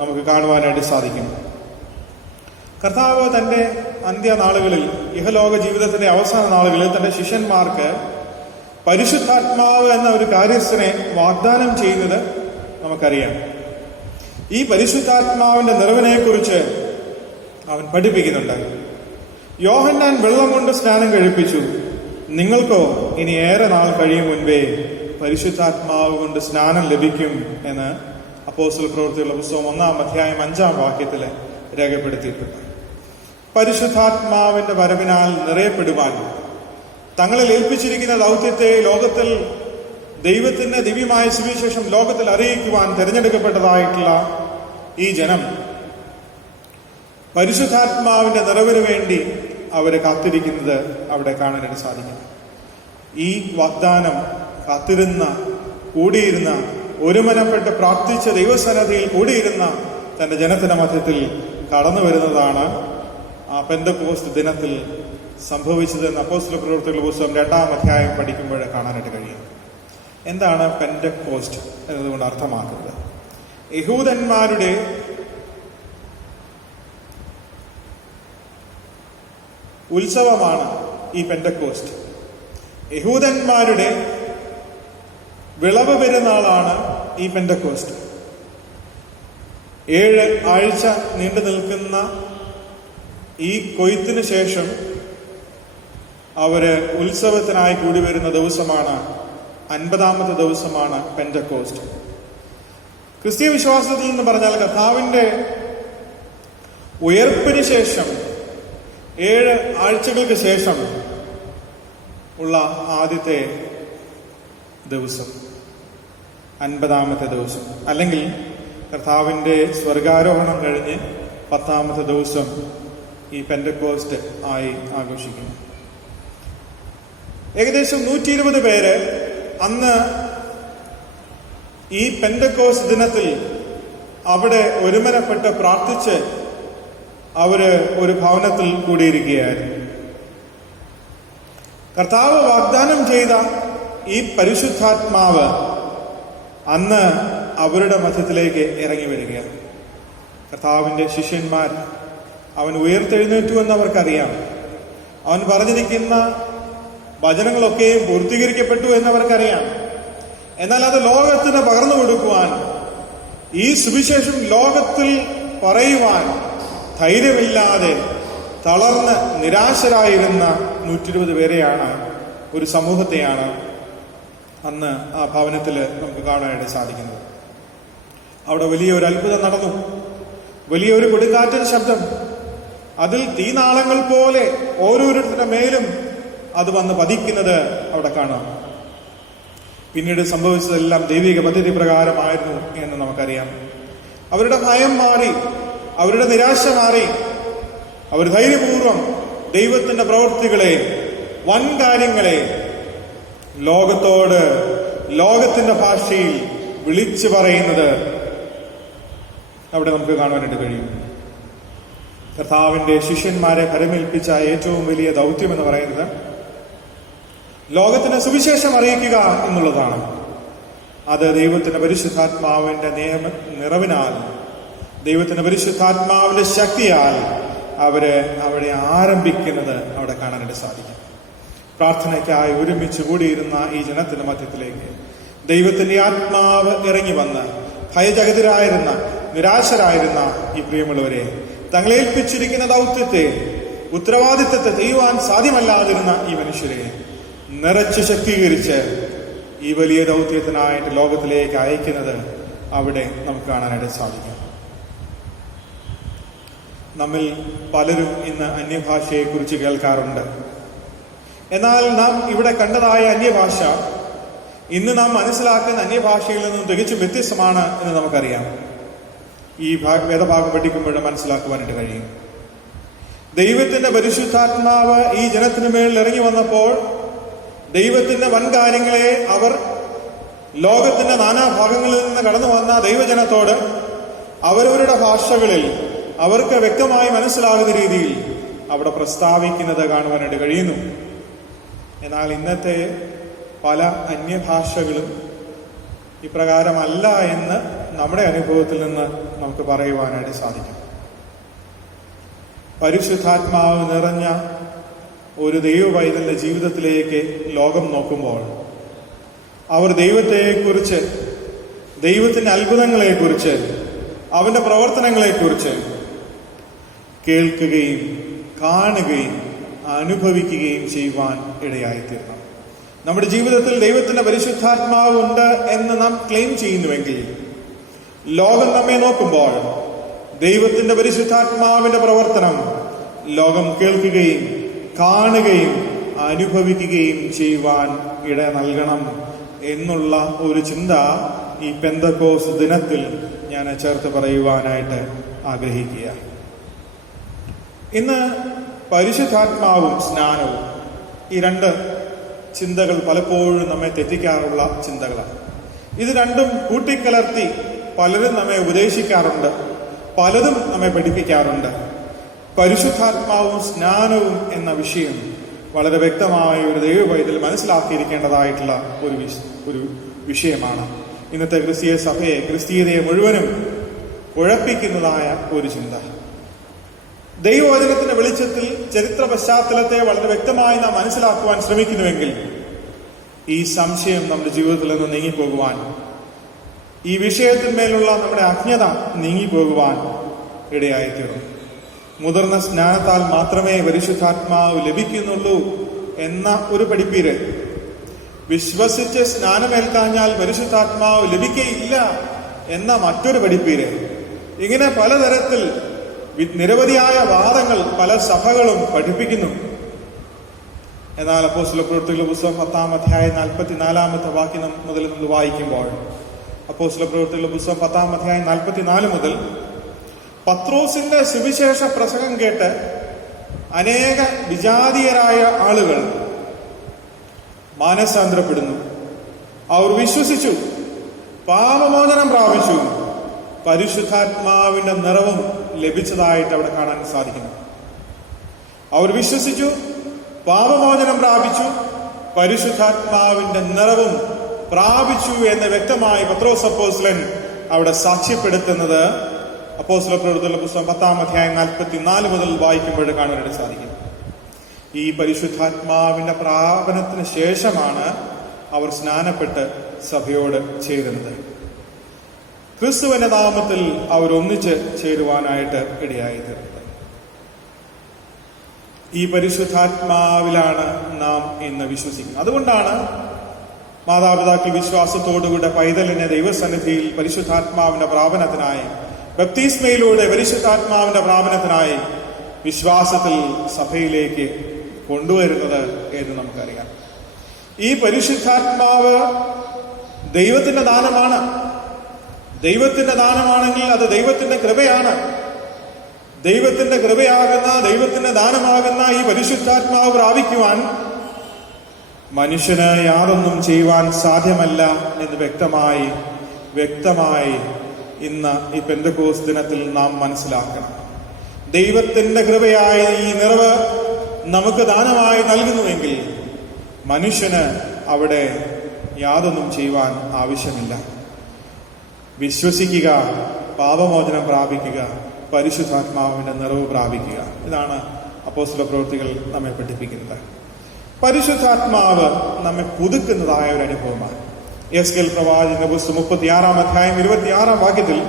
നമുക്ക് കാണുവാനായിട്ട് സാധിക്കും. കർത്താവ് തന്റെ അന്ത്യനാളുകളിൽ, ഇഹലോക ജീവിതത്തിന്റെ അവസാന നാളുകളിൽ തന്റെ ശിഷ്യന്മാർക്ക് പരിശുദ്ധാത്മാവ് എന്ന ഒരു കാര്യസ്ഥനെ വാഗ്ദാനം ചെയ്യുന്നത് നമുക്കറിയാം. ഈ പരിശുദ്ധാത്മാവിന്റെ നിറവിനെ കുറിച്ച് അവൻ പഠിപ്പിക്കുന്നുണ്ട്. യോഹന്നാൻ വെള്ളം കൊണ്ട് സ്നാനം കഴിപ്പിച്ചു, നിങ്ങൾക്കോ ഇനി ഏറെ നാൾ കഴിയും മുൻപേ പരിശുദ്ധാത്മാവ് കൊണ്ട് സ്നാനം ലഭിക്കും എന്ന് അപ്പോസ്തല പ്രവൃത്തികളുടെ പുസ്തകം 1-ാം അധ്യായം 5-ാം വാക്യത്തിൽ രേഖപ്പെടുത്തിയിട്ടുണ്ട്. പരിശുദ്ധാത്മാവിന്റെ വരവിനാൽ നിറയപ്പെടുവാൻ, തങ്ങളിൽ ഏൽപ്പിച്ചിരിക്കുന്ന ദൗത്യത്തെ ലോകത്തിൽ ദൈവത്തിന്റെ ദിവ്യമായ സുവിശേഷം ലോകത്തിൽ അറിയിക്കുവാൻ തിരഞ്ഞെടുക്കപ്പെട്ടതായിട്ടുള്ള ഈ ജനം പരിശുദ്ധാത്മാവിന്റെ നിറവിന് വേണ്ടി അവരെ കാത്തിരിക്കുന്നത് അവിടെ കാണാനായിട്ട് സാധിക്കും. ഈ വാഗ്ദാനം കാത്തിരുന്ന, കൂടിയിരുന്ന, ഒരുമനപ്പെട്ട് പ്രാർത്ഥിച്ച ദൈവസന്നിധിയിൽ കൂടിയിരുന്ന തന്റെ ജനത്തിന്റെ മധ്യത്തിൽ കടന്നു വരുന്നതാണ് ആ പെന്തക്കോസ്ത് ദിനത്തിൽ സംഭവിച്ചതെന്ന് അപ്പോസ്തല പ്രവൃത്തികളുടെ പുസ്തകം 2-ാം അധ്യായം പഠിക്കുമ്പോൾ കാണാനായിട്ട് കഴിയും. എന്താണ് പെന്തക്കോസ്റ്റ് എന്നതുകൊണ്ട് അർത്ഥമാക്കുന്നത്? യഹൂദന്മാരുടെ ഉത്സവമാണ് ഈ പെന്തക്കോസ്റ്റ്. യഹൂദന്മാരുടെ വിളവ് പെരുന്നാളാണ് ഈ പെന്തക്കോസ്റ്റ്. 7 ആഴ്ച നീണ്ടു നിൽക്കുന്ന ഈ കൊയ്ത്തിന് ശേഷം അവര് ഉത്സവത്തിനായി കൂടി വരുന്ന ദിവസമാണ് 50-ാമത്തെ ദിവസമാണ് പെന്തക്കോസ്റ്റ്. ക്രിസ്തീയ വിശ്വാസത്തിൽ നിന്ന് പറഞ്ഞാൽ കർത്താവിന്റെ ഉയർപ്പിന് ശേഷം 7 ആഴ്ചകൾക്ക് ശേഷം ഉള്ള ആദ്യത്തെ ദിവസം 50-ാമത്തെ ദിവസം, അല്ലെങ്കിൽ കർത്താവിന്റെ സ്വർഗാരോഹണം കഴിഞ്ഞ് 10-ാമത്തെ ദിവസം ഈ പെന്തക്കോസ്റ്റ് ആയി ആഘോഷിക്കുന്നു. ഏകദേശം 120 പേര് അന്ന് ഈ പെന്തക്കോസ്റ്റ് ദിനത്തിൽ അവിടെ ഒരുമനപ്പെട്ട് പ്രാർത്ഥിച്ച് അവര് ഒരു ഭവനത്തിൽ കൂടിയിരിക്കുകയായിരുന്നു. കർത്താവ് വാഗ്ദാനം ചെയ്ത ഈ പരിശുദ്ധാത്മാവ് അന്ന് അവരുടെ മധ്യത്തിലേക്ക് ഇറങ്ങി വരികയാണ്. കർത്താവിന്റെ ശിഷ്യന്മാർ അവൻ ഉയർത്തെഴുന്നേറ്റു എന്നവർക്കറിയാം. അവൻ പറഞ്ഞിരിക്കുന്ന വചനങ്ങളൊക്കെയും പൂർത്തീകരിക്കപ്പെട്ടു എന്നവർക്കറിയാം. എന്നാൽ അത് ലോകത്തിന് പകർന്നു കൊടുക്കുവാൻ, ഈ സുവിശേഷം ലോകത്തിൽ പറയുവാൻ ധൈര്യമില്ലാതെ തളർന്ന് നിരാശരായിരുന്ന 120 പേരെയാണ്, ഒരു സമൂഹത്തെയാണ് അന്ന് ആ ഭവനത്തിൽ നമുക്ക് കാണാനായിട്ട് സാധിക്കുന്നത്. അവിടെ വലിയൊരു അത്ഭുതം നടന്നു. വലിയൊരു കൊടുങ്കാറ്റിൻ ശബ്ദം, അതിൽ തീനാളങ്ങൾ പോലെ ഓരോരുത്തരുടെ മേലും അത് വന്ന് പതിക്കുന്നത് അവിടെ കാണാം. പിന്നീട് സംഭവിച്ചതെല്ലാം ദൈവിക പദ്ധതി പ്രകാരമായിരുന്നു എന്ന് നമുക്കറിയാം. അവരുടെ ഭയം മാറി, അവരുടെ നിരാശ മാറി, അവർ ധൈര്യപൂർവം ദൈവത്തിന്റെ പ്രവൃത്തികളെ, വൻ കാര്യങ്ങളെ ലോകത്തോട് ലോകത്തിന്റെ ഭാഷയിൽ വിളിച്ചു പറയുന്നത് അവിടെ നമുക്ക് കാണുവാനായിട്ട് കഴിയും. കർത്താവിന്റെ ശിഷ്യന്മാരെ കരമേൽപ്പിച്ച ഏറ്റവും വലിയ ദൗത്യം എന്ന് പറയുന്നത് ലോകത്തിന് സുവിശേഷം അറിയിക്കുക എന്നുള്ളതാണ്. അത് ദൈവത്തിന്റെ പരിശുദ്ധാത്മാവിന്റെ നിറവിനാൽ, ദൈവത്തിന്റെ പരിശുദ്ധാത്മാവിന്റെ ശക്തിയാൽ അവിടെ ആരംഭിക്കുന്നത് അവിടെ കാണാനായിട്ട് സാധിക്കും. പ്രാർത്ഥനയ്ക്കായി ഒരുമിച്ച് കൂടിയിരുന്ന ഈ ജനത്തിന്റെ മധ്യത്തിലേക്ക് ദൈവത്തിന്റെ ആത്മാവ് ഇറങ്ങി വന്ന് ഭയചകിതരായിരുന്ന, നിരാശരായിരുന്ന ഈ പ്രിയമുള്ളവരെ, തങ്ങളേൽപ്പിച്ചിരിക്കുന്ന ദൗത്യത്തെ, ഉത്തരവാദിത്വത്തെ ചെയ്യുവാൻ സാധ്യമല്ലാതിരുന്ന ഈ മനുഷ്യരെ നിറച്ച് ശക്തീകരിച്ച് ഈ വലിയ ദൗത്യത്തിനായിട്ട് ലോകത്തിലേക്ക് അയക്കുന്നത് അവിടെ നമുക്ക് കാണാനായിട്ട് സാധിക്കും. നമ്മിൽ പലരും ഇന്ന് അന്യഭാഷയെക്കുറിച്ച് കേൾക്കാറുണ്ട്. എന്നാൽ നാം ഇവിടെ കണ്ടതായ അന്യഭാഷ ഇന്ന് നാം മനസ്സിലാക്കുന്ന അന്യഭാഷയിൽ നിന്നും തികച്ചും വ്യത്യസ്തമാണ് എന്ന് നമുക്കറിയാം. ഈ വേദഭാഗം പഠിക്കുമ്പോൾ മനസ്സിലാക്കുവാനായിട്ട് കഴിയും. ദൈവത്തിന്റെ പരിശുദ്ധാത്മാവ് ഈ ജനത്തിന് മേളിൽ ഇറങ്ങി വന്നപ്പോൾ ദൈവത്തിന്റെ വൻകാര്യങ്ങളെ അവർ ലോകത്തിന്റെ നാനാഭാഗങ്ങളിൽ നിന്ന് കടന്നു വന്ന ദൈവജനത്തോട് അവരവരുടെ ഭാഷകളിൽ അവർക്ക് വ്യക്തമായി മനസ്സിലാകുന്ന രീതിയിൽ അവിടെ പ്രസ്താവിക്കുന്നത് കാണുവാനായിട്ട് കഴിയുന്നു. എന്നാൽ ഇന്നത്തെ പല അന്യഭാഷകളും ഇപ്രകാരമല്ല എന്ന് നമ്മുടെ അനുഭവത്തിൽ നിന്ന് നമുക്ക് പറയുവാനായിട്ട് സാധിക്കും. പരിശുദ്ധാത്മാവ് നിറഞ്ഞ ഒരു ദൈവപൈതലിന്റെ ജീവിതത്തിലേക്ക് ലോകം നോക്കുമ്പോൾ അവർ ദൈവത്തെക്കുറിച്ച്, ദൈവത്തിന്റെ അത്ഭുതങ്ങളെക്കുറിച്ച്, അവന്റെ പ്രവർത്തനങ്ങളെക്കുറിച്ച് കേൾക്കുകയും കാണുകയും അനുഭവിക്കുകയും ചെയ്യുവാൻ ഇടയായിത്തീരണം. നമ്മുടെ ജീവിതത്തിൽ ദൈവത്തിന്റെ പരിശുദ്ധാത്മാവ് ഉണ്ട് എന്ന് നാം ക്ലെയിം ചെയ്യുന്നുവെങ്കിൽ ലോകം നമ്മെ നോക്കുമ്പോൾ ദൈവത്തിന്റെ പരിശുദ്ധാത്മാവിന്റെ പ്രവർത്തനം ലോകം കേൾക്കുകയും കാണുകയും അനുഭവിക്കുകയും ചെയ്യുവാൻ ഇട നൽകണം എന്നുള്ള ഒരു ചിന്ത ഈ പെന്തക്കോസ് ദിനത്തിൽ ഞാൻ ചേർത്ത് പറയുവാനായിട്ട് ആഗ്രഹിക്കുക. ഇന്ന് പരിശുദ്ധാത്മാവും സ്നാനവും, ഈ രണ്ട് ചിന്തകൾ പലപ്പോഴും നമ്മെ തെറ്റിക്കാറുള്ള ചിന്തകളാണ്. ഇത് രണ്ടും കൂട്ടിക്കലർത്തി പലരും നമ്മെ ഉപദേശിക്കാറുണ്ട്, പലതും നമ്മെ പഠിപ്പിക്കാറുണ്ട്. പരിശുദ്ധാത്മാവും സ്നാനവും എന്ന വിഷയം വളരെ വ്യക്തമായ ഒരു ദൈവപൈതൽ മനസ്സിലാക്കിയിരിക്കേണ്ടതായിട്ടുള്ള ഒരു വിഷയമാണ്. ഇന്നത്തെ ക്രിസ്തീയ സഭയെ, ക്രിസ്തീയതയെ മുഴുവനും കുഴപ്പിക്കുന്നതായ ഒരു ചിന്ത. ദൈവവചനത്തിന്റെ വെളിച്ചത്തിൽ ചരിത്ര പശ്ചാത്തലത്തെ വളരെ വ്യക്തമായി നാം മനസ്സിലാക്കുവാൻ ശ്രമിക്കുന്നുവെങ്കിൽ ഈ സംശയം നമ്മുടെ ജീവിതത്തിൽ നിന്ന് നീങ്ങിപ്പോകുവാൻ, ഈ വിഷയത്തിന്മേലുള്ള നമ്മുടെ അജ്ഞത നീങ്ങിപ്പോകുവാൻ ഇടയായിത്തീർന്നു. മുതിർന്ന സ്നാനത്താൽ മാത്രമേ പരിശുദ്ധാത്മാവ് ലഭിക്കുന്നുള്ളൂ എന്ന ഒരു പഠിപ്പീര്, വിശ്വസിച്ച് സ്നാനമേൽക്കാഞ്ഞാൽ പരിശുദ്ധാത്മാവ് ലഭിക്കയില്ല എന്ന മറ്റൊരു പഠിപ്പീര്, ഇങ്ങനെ പലതരത്തിൽ നിരവധിയായ വാദങ്ങൾ പല സഭകളും പഠിപ്പിക്കുന്നു. എന്നാൽ അപ്പോസ്തലപ്രവൃത്തികളുടെ പുസ്തകം 10-ാം അധ്യായം 44-ാമത്തെ വാക്യം മുതൽ നമ്മൾ വായിക്കുമ്പോൾ, അപ്പോസ്തലപ്രവൃത്തികളുടെ പുസ്തകം 10-ാം അധ്യായം 44 മുതൽ പത്രോസിന്റെ സുവിശേഷ പ്രസംഗം കേട്ട് അനേക വിജാതീയരായ ആളുകൾ മാനസാന്തരപ്പെടുന്നു. അവർ വിശ്വസിച്ചു, പാപമോചനം പ്രാപിച്ചു, പരിശുദ്ധാത്മാവിന്റെ നിറവും ലഭിച്ചതായിട്ട് അവിടെ കാണാൻ സാധിക്കുന്നു. അവർ വിശ്വസിച്ചു, പാപമോചനം പ്രാപിച്ചു, പരിശുദ്ധാത്മാവിന്റെ നിറവും പ്രാപിച്ചു എന്ന് വ്യക്തമായി പത്രോസ് അപ്പോസ്തലൻ അവിടെ സാക്ഷ്യപ്പെടുത്തുന്നത് അപ്പോസ്തലപ്രവൃത്തികളുടെ പുസ്തകം 10-ാം അധ്യായം 44 മുതൽ വായിക്കുമ്പോൾ കാണാനായിട്ട് സാധിക്കും. ഈ പരിശുദ്ധാത്മാവിന്റെ പ്രാപനത്തിന് ശേഷമാണ് അവർ സ്നാനപ്പെട്ട് സഭയോട് ചേരുന്നത്. ക്രിസ്തുവിന്റെ നാമത്തിൽ അവർ ഒന്നിച്ച് ചേരുവാനായിട്ട് ഇടയായിത്തീർന്നത്. ഈ പരിശുദ്ധാത്മാവിലാണ് നാം ഇന്ന് വിശ്വസിക്കുന്നത്. അതുകൊണ്ടാണ് മാതാപിതാക്കൾ വിശ്വാസത്തോടുകൂടെ പൈതലിനെ ദൈവസന്നിധിയിൽ പരിശുദ്ധാത്മാവിന്റെ പ്രാപനത്തിനായി, ബപ്തിസ്മയിലൂടെ പരിശുദ്ധാത്മാവിന്റെ പ്രാപനത്തിനായി വിശ്വാസത്തിൽ സഭയിലേക്ക് കൊണ്ടുവരുന്നത് എന്ന് നമുക്കറിയാം. ഈ പരിശുദ്ധാത്മാവ് ദൈവത്തിന്റെ ദാനമാണ്. ദൈവത്തിന്റെ ദാനമാണെങ്കിൽ അത് ദൈവത്തിന്റെ കൃപയാണ്. ദൈവത്തിന്റെ കൃപയാകുന്ന, ദൈവത്തിന്റെ ദാനമാകുന്ന ഈ പരിശുദ്ധാത്മാവ് പ്രാപിക്കുവാൻ മനുഷ്യന് യാതൊന്നും ചെയ്യുവാൻ സാധ്യമല്ല എന്ന് വ്യക്തമായി ഇന്ന് ഈ പെന്തക്കോസ്ത് ദിനത്തിൽ നാം മനസ്സിലാക്കണം. ദൈവത്തിന്റെ കൃപയായ ഈ നിറവ് നമുക്ക് ദാനമായി നൽകുന്നുവെങ്കിൽ മനുഷ്യന് അവിടെ യാതൊന്നും ചെയ്യുവാൻ ആവശ്യമില്ല. വിശ്വസിക്കുക, പാപമോചനം പ്രാപിക്കുക, പരിശുദ്ധാത്മാവിന്റെ നിറവ് പ്രാപിക്കുക. ഇതാണ് അപ്പോസ്തല പ്രവൃത്തികൾ നമ്മെ പഠിപ്പിക്കുന്നത്. പരിശുദ്ധാത്മാവ് നമ്മെ പുതുക്കുന്നതായ ഒരു അനുഭവമാണ്. യെഹെസ്കേൽ പ്രവാചകന്റെ പുസ്തകം 36 അധ്യായം 26 വാക്യത്തിൽ,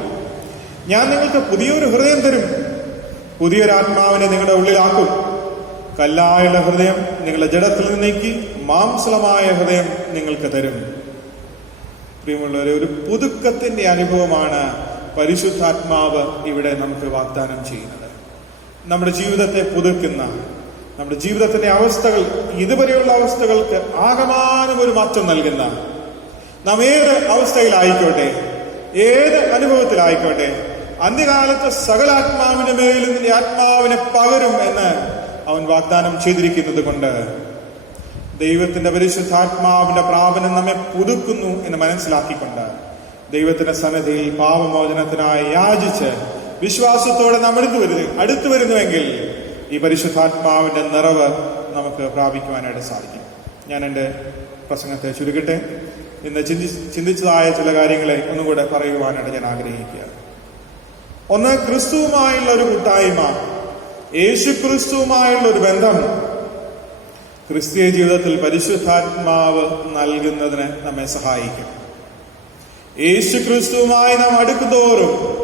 ഞാൻ നിങ്ങൾക്ക് പുതിയൊരു ഹൃദയം തരും, പുതിയൊരു ആത്മാവിനെ നിങ്ങളുടെ ഉള്ളിലാക്കും, കല്ലായുള്ള ഹൃദയം നിങ്ങളുടെ ജഡത്തിൽ നിന്ന് നീക്കി മാംസളമായ ഹൃദയം നിങ്ങൾക്ക് തരും. പ്രിയമുള്ളവരെ, ഒരു പുതുക്കത്തിന്റെ അനുഭവമാണ് പരിശുദ്ധാത്മാവ് ഇവിടെ നമുക്ക് വാഗ്ദാനം ചെയ്യുന്നത്. നമ്മുടെ ജീവിതത്തെ പുതുക്കുന്ന, നമ്മുടെ ജീവിതത്തിന്റെ അവസ്ഥകൾ, ഇതുവരെയുള്ള അവസ്ഥകൾക്ക് ആകമാനം ഒരു മാറ്റം നൽകുന്ന, നാം ഏത് അവസ്ഥയിലായിക്കോട്ടെ, ഏത് അനുഭവത്തിലായിക്കോട്ടെ, അന്ത്യകാലത്ത് സകലാത്മാവിന്റെ മേലും നിന്റെ ആത്മാവിനെ പകരും എന്ന് അവൻ വാഗ്ദാനം ചെയ്തിരിക്കുന്നത് കൊണ്ട് ദൈവത്തിന്റെ പരിശുദ്ധാത്മാവിന്റെ പ്രാപനം നമ്മെ പുതുക്കുന്നു എന്ന് മനസ്സിലാക്കിക്കൊണ്ട് ദൈവത്തിന്റെ സന്നിധിയിൽ പാപമോചനത്തിനായി യാചിച്ച് വിശ്വാസത്തോടെ നാം അടുത്തു വരുന്നുവെങ്കിൽ ഈ പരിശുദ്ധാത്മാവിന്റെ നിറവ് നമുക്ക് പ്രാപിക്കുവാനായിട്ട് സാധിക്കും. ഞാൻ എൻ്റെ പ്രസംഗത്തെ ചുരുക്കട്ടെ. ഇന്ന് ചിന്തിച്ചതായ ചില കാര്യങ്ങളെ ഒന്നുകൂടെ പറയുവാനായിട്ട് ഞാൻ ആഗ്രഹിക്കുക. ഒന്ന്, ക്രിസ്തുവുമായുള്ള ഒരു കൂട്ടായ്മ, യേശു ക്രിസ്തുവുമായുള്ള ഒരു ബന്ധം ക്രിസ്തീയ ജീവിതത്തിൽ പരിശുദ്ധാത്മാവ് നൽകുന്നതിന് നമ്മെ സഹായിക്കും. യേശു ക്രിസ്തുവുമായി നാം അടുക്കുന്തോറും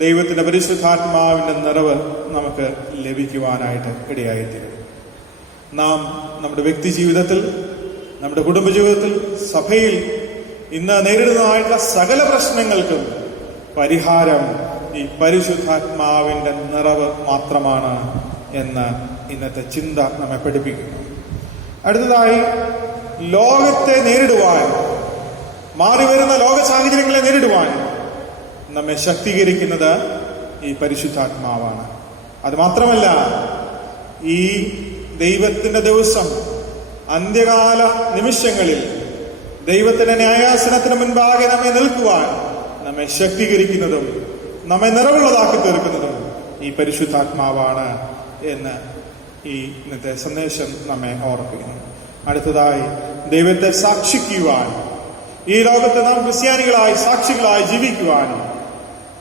ദൈവത്തിന്റെ പരിശുദ്ധാത്മാവിന്റെ നിറവ് നമുക്ക് ലഭിക്കുവാനായിട്ട് ഇടയായിത്തീരും. നാം നമ്മുടെ വ്യക്തി ജീവിതത്തിൽ, നമ്മുടെ കുടുംബജീവിതത്തിൽ, സഭയിൽ ഇന്ന് നേരിടുന്നതായിട്ടുള്ള സകല പ്രശ്നങ്ങൾക്കും പരിഹാരം ഈ പരിശുദ്ധാത്മാവിന്റെ നിറവ് മാത്രമാണ് എന്ന് ഇന്നത്തെ ചിന്ത നമ്മെ പഠിപ്പിക്കുന്നു. അടുത്തതായി, ലോകത്തെ നേരിടുവാൻ, മാറിവരുന്ന ലോക സാഹചര്യങ്ങളെ നേരിടുവാൻ നമ്മെ ശക്തീകരിക്കുന്നത് ഈ പരിശുദ്ധാത്മാവാണ്. അത് മാത്രമല്ല, ഈ ദൈവത്തിന്റെ ദിവസം, അന്ത്യകാല നിമിഷങ്ങളിൽ ദൈവത്തിന്റെ ന്യായാസനത്തിന് മുൻപാകെ നമ്മെ നിൽക്കുവാൻ നമ്മെ ശക്തീകരിക്കുന്നതും നമ്മെ നിറവുള്ളതാക്കി തീർക്കുന്നതും ഈ പരിശുദ്ധാത്മാവാണ് എന്ന് ഈ ഇന്നത്തെ സന്ദേശം നമ്മെ ഓർപ്പിക്കുന്നു. അടുത്തതായി, ദൈവത്തെ സാക്ഷിക്കുവാൻ, ഈ ലോകത്ത് നാം ക്രിസ്ത്യാനികളായി സാക്ഷികളായി ജീവിക്കുവാൻ